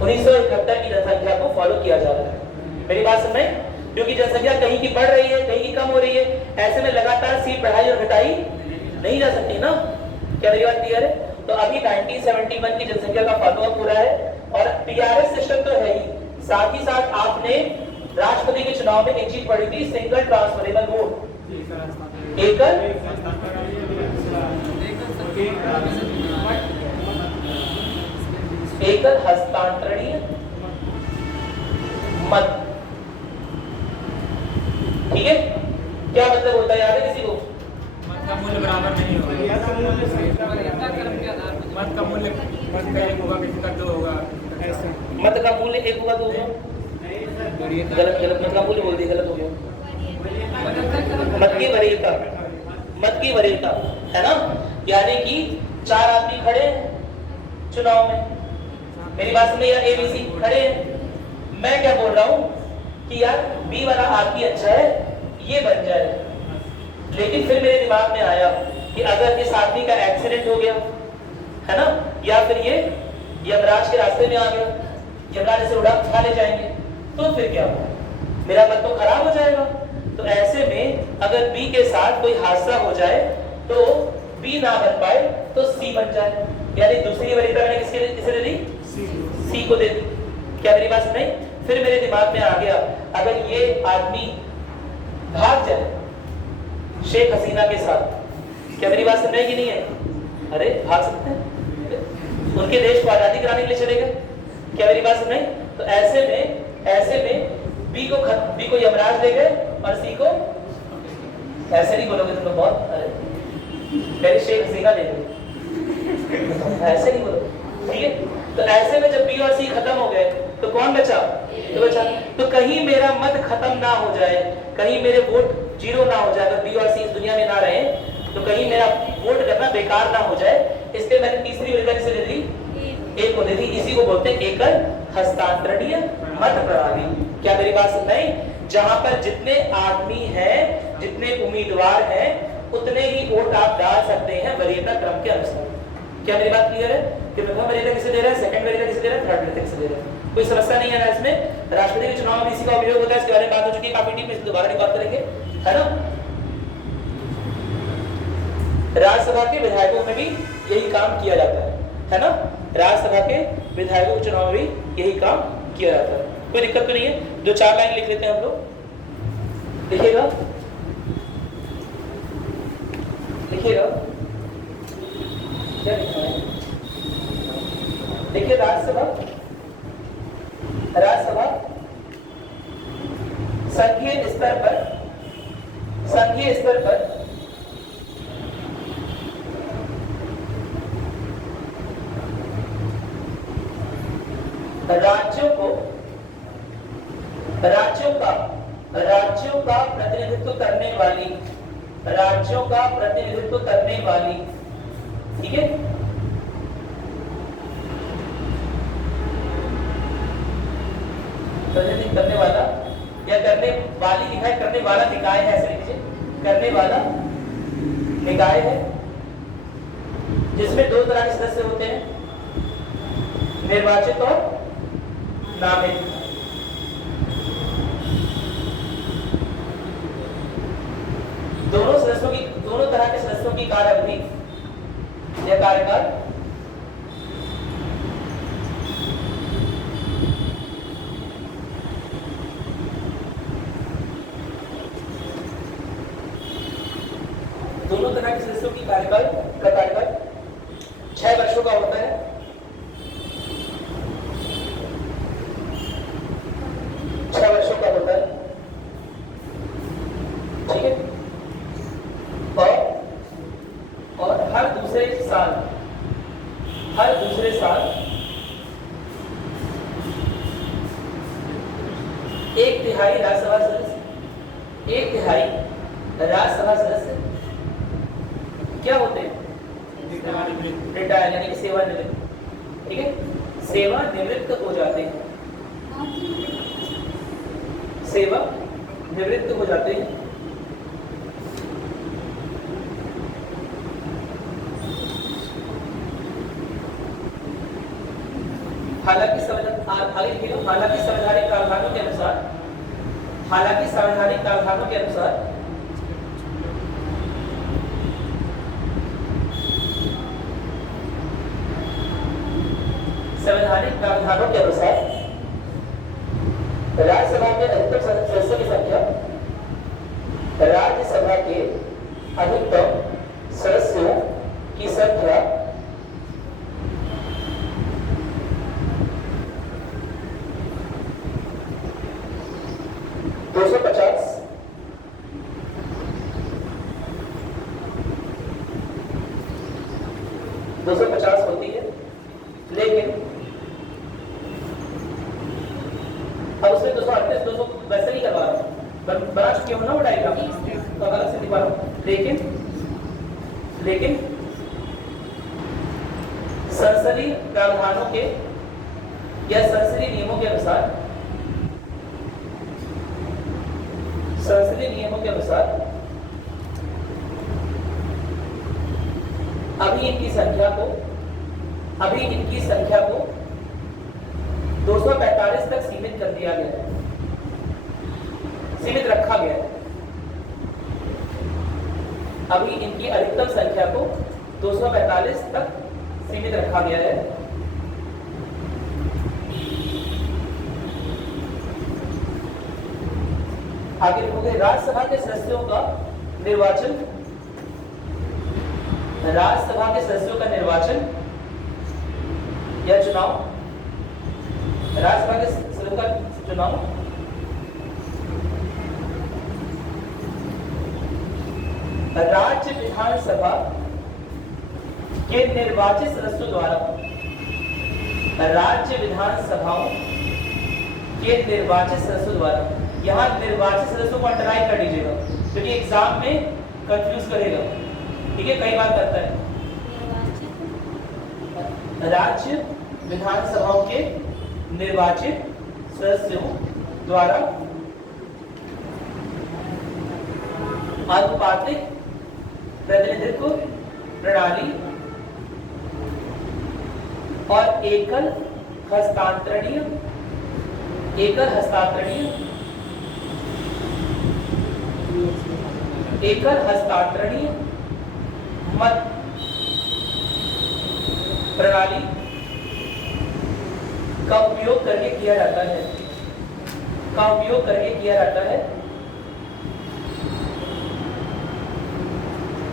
1971 की जनसंख्या को फॉलो किया जा रहा है। मेरी बात सुन रहे हैं? क्योंकि जनसंख्या कहीं की बढ़ रही है, कहीं की कम हो रही है, ऐसे में लगातार सीट बढ़ाई और घटाई नहीं जा सकती ना। क्या मेरी बात क्लियर है? तो अभी 1971 की जनसंख्या का फॉलोअप हो रहा है और पीआरएस सिस्टम तो है ही, साथ ही साथ आपने राष्ट्रपति के चुनाव में एक चीज पढ़ी थी, सिंगल ट्रांसफरेबल वोट, एकल हस्तांतरणीय मत। ठीक है, क्या मतलब होता है याद है किसी को? मत का मूल्य बराबर नहीं होगा, मत का मूल्य मत का 1 होगा, किसी का 2 होगा, ऐसा। मत का मूल्य 1 होगा 2 होगा, गलत मत का मूल्य बोल दिया, गलत हो गया। मत की वरीयता, मत की वरीयता है ना। यानी कि 4 आदमी खड़े हैं चुनाव में, मेरी बात सुनिए, या एबीसी खड़े हैं, मैं क्या बोल रहा हूँ कि यार बी वाला आदमी अच्छा है, ये बन जाए, लेकिन फिर मेरे दिमाग में आया कि अगर इस आदमी का एक्सीडेंट हो गया है ना, या फिर ये यमराज के रास्ते में आ गया, यमराज इसे उठा ले जाएंगे, तो फिर क्या होगा? मेरा मत तो खराब हो जाएगा। तो ऐसे में अगर बी के साथ कोई हादसा हो जाए तो बी ना बन पाए तो सी बन जाए, यानी दूसरी वरीयता मैंने किसे दे दी? सी को दे दी। क्या मेरी बात नहीं? फिर मेरे दिमाग में आ गया, अगर ये आदमी भाग जाए शेख हसीना के साथ, क्या मेरी बात सुन रहे कि नहीं है? अरे भाग सकते हैं, उनके देश को आजादी कराने के लिए चले गए। क्या मेरी बात सुन रहे? तो ऐसे में बी को यमराज ले गए और सी को, ऐसे नहीं बोलोगे तुम लोग बहुत, अरे पहले शेख हसीना ले गए, ऐसे नहीं बोलो, ठीक है। तो ऐसे में जब बी और सी खत्म हो गए तो कौन बचा? तो बचा। तो कहीं मेरा मत खत्म ना हो जाए, कहीं मेरे वोट 0 ना हो जाए, अगर बी और सी इस दुनिया में ना रहे तो कहीं मेरा वोट करना बेकार ना हो जाए, इसलिए मैंने तीसरी वरीयता किसे दे दी? एक को दे दी। इसी को बोलते हैं एकल हस्तांतरणीय मत प्रणाली। क्या मेरी बात सुन रहे? जहां पर जितने आदमी हैं, जितने उम्मीदवार हैं, उतने ही वोट आप डाल सकते हैं वरीयता क्रम के अनुसार। क्या मेरी बात क्लियर है कि प्रथम वरीयता किसे दे रहा है, सेकंड वरीयता किसे दे रहा है, थर्ड वरीयता किसे दे रहा है? कोई समस्या नहीं है ना इसमें। राष्ट्रपति के चुनाव में इसी का उपयोग होता है, इसके बारे में बात हो चुकी है काफी डीप में, दोबारा नहीं बात करेंगे, है ना। राज्यसभा के विधायकों में भी यही काम किया जाता है ना। राज्यसभा के विधायकों के चुनाव में भी यही काम किया जाता है, कोई दिक्कत तो नहीं है। 2-4 लाइन लिख लेते हैं हम लोग, लिखिएगा लिखिएगा क्या लिखा है? देखिए, राज्यसभा संघीय स्तर पर राज्यों का प्रतिनिधित्व करने वाली, ठीक है, प्रतिनिधित्व करने वाला या करने वाली लिखा है, करने वाला निकाय है, ऐसे लिखिए, करने वाला निकाय है, जिसमें 2 तरह के सदस्य होते हैं, निर्वाचित और नामित। दोनों तरह के सदस्यों की कार्य अवधि या कार्यकाल दोनों तरह के सदस्यों की कार्यकाल 6 वर्षों का होता है। और हर दूसरे साल 1/3 राज्यसभा सदस्य 1/3 राज्यसभा सदस्य क्या होते हैं? रिटायर यानी कि सेवानिवृत्त। ठीक है, सेवानिवृत्त हो जाते हैं, सेवानिवृत्त हो जाते हैं। हालांकि संवैधानिक प्रावधानों के अनुसार राज्यसभा के अधिकतम सदस्यों की संख्या राज्यसभा के अधिकतम सदस्यों की संख्या 250 होती है, लेकिन अब उसमें 238 200 वैसे नहीं करवा रहा हूँ, बना चुके हो ना वो डायग्राम, तो अलग से दिखा रहा हूँ। लेकिन संसदीय प्रावधानों के या संसदीय नियमों के अनुसार अभी इनकी संख्या को 245 तक सीमित कर दिया गया है, सीमित रखा गया है। अभी इनकी अधिकतम संख्या को 245 तक सीमित रखा गया है। आगे लिखोगे राज्यसभा के सदस्यों का निर्वाचन या चुनाव, राज्यसभा के सदस्यों का चुनाव राज्य विधानसभा के निर्वाचित सदस्यों द्वारा, राज्य विधानसभाओं के निर्वाचित सदस्यों द्वारा। यहाँ निर्वाचित सदस्यों को अंडरलाइन कर लीजिएगा क्योंकि एग्जाम में कंफ्यूज करेगा। ठीक है, कई बार करता है। राज्य विधानसभाओं के निर्वाचित सदस्यों द्वारा आनुपातिक प्रतिनिधित्व प्रणाली और एकल हस्तांतरणीय मत प्रणाली का उपयोग करके किया जाता है।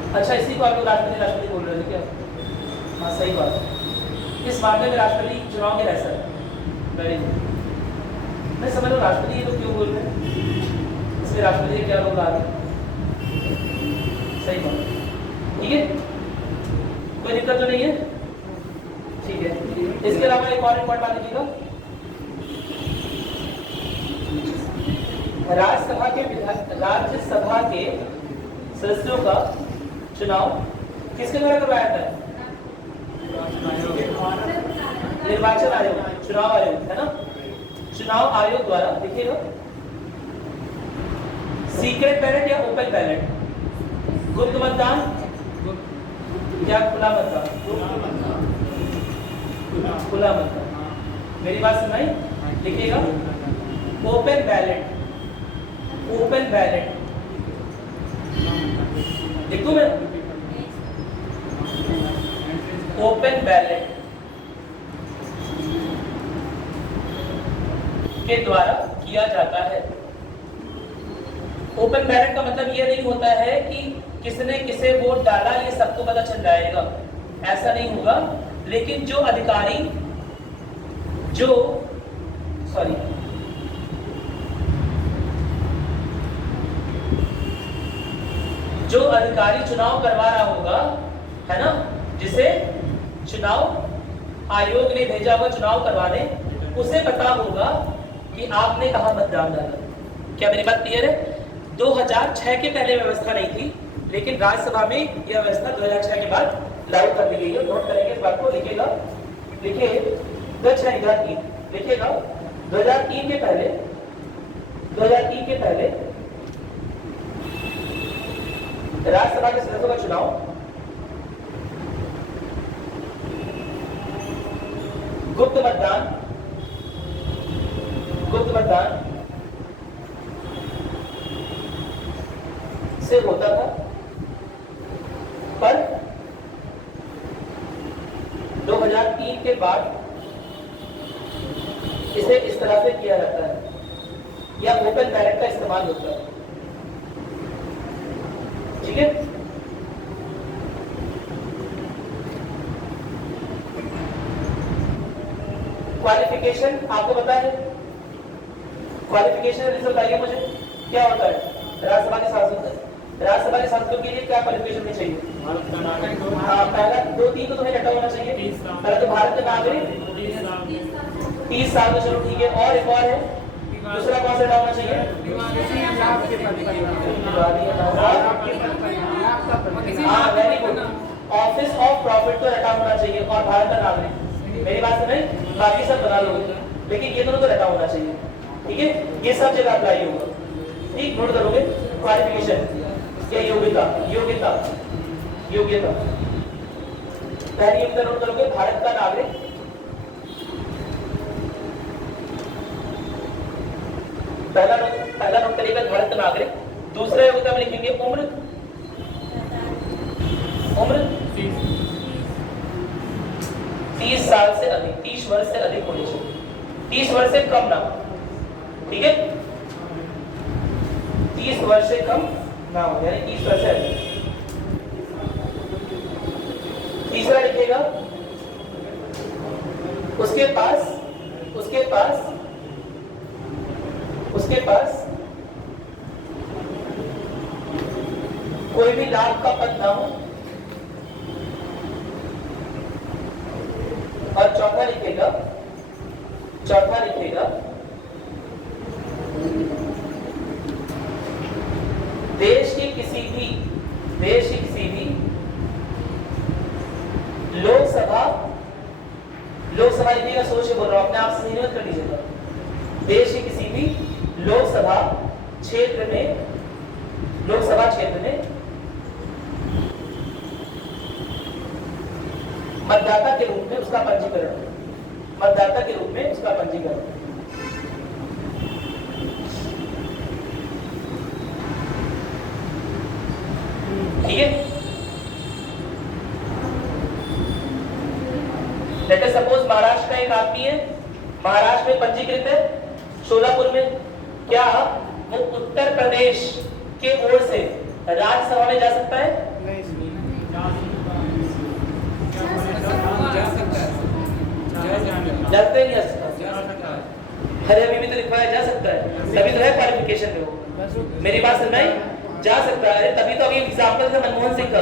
अच्छा, इसी को आप लोग राष्ट्रपति बोल रहे थे क्या? हाँ, सही बात है। इस मामले में राष्ट्रपति चुनाव के रह सकते। Very good. मैं समझ लो राष्ट्रपति ये लोग क्यों बोल रहे हैं, इसमें राष्ट्रपति क्या लोग आ गए। सही बात, ठीक है, कोई दिक्कत तो नहीं है? ठीक है। इसके अलावा एक और इम्पोर्टेंट बात लीजिएगा, राज्यसभा के सदस्यों का चुनाव किसके द्वारा करवाया जाता है? निर्वाचन आयोग, चुनाव आयोग है ना, चुनाव आयोग द्वारा। देखिएगा, सीक्रेट बैलेट या ओपन बैलेट, गुप्त मतदान या खुला मतदान? खुला मतदान। मेरी बात सुनाई? लिखिएगा, ओपन बैलेट लिख दूं मैं? ओपन बैलेट के द्वारा किया जाता है। ओपन बैलेट का मतलब यह नहीं होता है कि किसने किसे वोट डाला ये सबको पता चल जाएगा, ऐसा नहीं होगा। लेकिन जो अधिकारी चुनाव करवा रहा होगा है ना, जिसे चुनाव आयोग ने भेजा हुआ चुनाव करवाने, उसे पता होगा कि आपने कहाँ मतदान डाला। क्या मेरी बात क्लियर है? 2006 के पहले व्यवस्था नहीं थी, लेकिन राज्यसभा में यह व्यवस्था 2006 के बाद लागू कर दी गई है। नोट करेंगे इस बात को, लिखिएगा, लिखिए 2003, लिखिएगा 2003 के पहले, 2003 के पहले राज्यसभा के सदस्यों का चुनाव गुप्त मतदान से होता था, पर 2003 के बाद इसे इस तरह से किया जाता है या ओपन बैलेट का इस्तेमाल होता है। ठीक है, क्वालिफिकेशन आपको पता है, क्वालिफिकेशन बताइए मुझे क्या होता है। राज्यसभा के सांसदों के लिए क्या क्वालिफिकेशन होनी चाहिए? पहला 2-3 तो तुम्हें रटा होना चाहिए। पहला तो भारत का नागरिक 30 साल का, चलो ठीक है, और एक और है, दूसरा कौन सा रटा होना चाहिए? हाँ, very good, office of profit तो रटा होना चाहिए, और भारत का नागरिक। मेरी बात सुन, बाकी सब बना लोगे, लेकिन ये दोनों तो रटा होना चाहिए। ठीक है, ये सब जगह अप्लाई होगा। ठीक, नोट करोगे, क्वालिफिकेशन या योग्यता, योग्यता, योग्यता, पहली योग्यता नोट करोगे, भारत का नागरिक, पहला नोट करिएगा भारत का नागरिक। दूसरा योग्यता में लिखेंगे उम्र, उम्र 30 साल से अधिक, 30 वर्ष से अधिक होनी चाहिए, 30 वर्ष से कम ना। ठीक है, 30 वर्ष से कम ना हो, यानी 30 वर्ष से अधिक। तीसरा लिखिएगा, उसके पास कोई भी लाभ का पद ना हो। और चौथा लिखेगा, देश की किसी भी लोकसभा लिखिएगा, सोच के बोल रहा हूं, अपने आप से नियमित कर लीजिएगा। देश के किसी भी लोकसभा क्षेत्र में मतदाता के रूप में उसका पंजीकरण, ठीक है। लेट अस सपोज महाराष्ट्र का एक आदमी है, महाराष्ट्र में पंजीकृत है, सोलापुर में, क्या वो उत्तर प्रदेश के ओर से राज्यसभा में जा सकता है? जाते नहीं, अरे अभी भी तो लिखा है जा सकता है, तभी तो है क्वालिफिकेशन में वो। मेरी बात सुन रही, जा सकता है, तभी तो अभी एग्जाम्पल था मनमोहन सिंह का।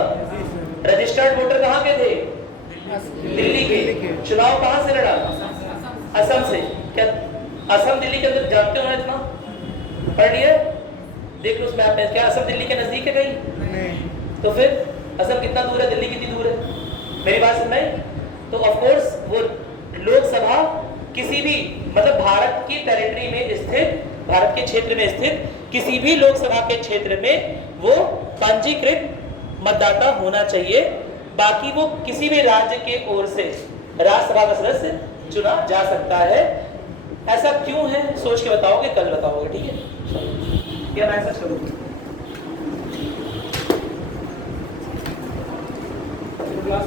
रजिस्टर्ड वोटर कहाँ के थे? दिल्ली के। चुनाव कहाँ से लड़ा? असम से। क्या असम दिल्ली के अंदर जानते हो ना? इतना पढ़ लिया, देख लो उस मैप में। क्या असम दिल्ली के नजदीक है कहीं? तो फिर असम कितना दूर है, दिल्ली कितनी दूर है? मेरी बात सुन रही, तो ऑफ कोर्स वो लोकसभा किसी भी, मतलब भारत की टेरिटरी में स्थित, भारत के क्षेत्र में स्थित किसी भी लोकसभा के क्षेत्र में वो पंजीकृत मतदाता होना चाहिए। बाकी वो किसी भी राज्य के ओर से राज्यसभा का सदस्य चुना जा सकता है। ऐसा क्यों है सोच के बताओगे, कल बताओगे, ठीक है? क्या मैसेज करोगे? क्लास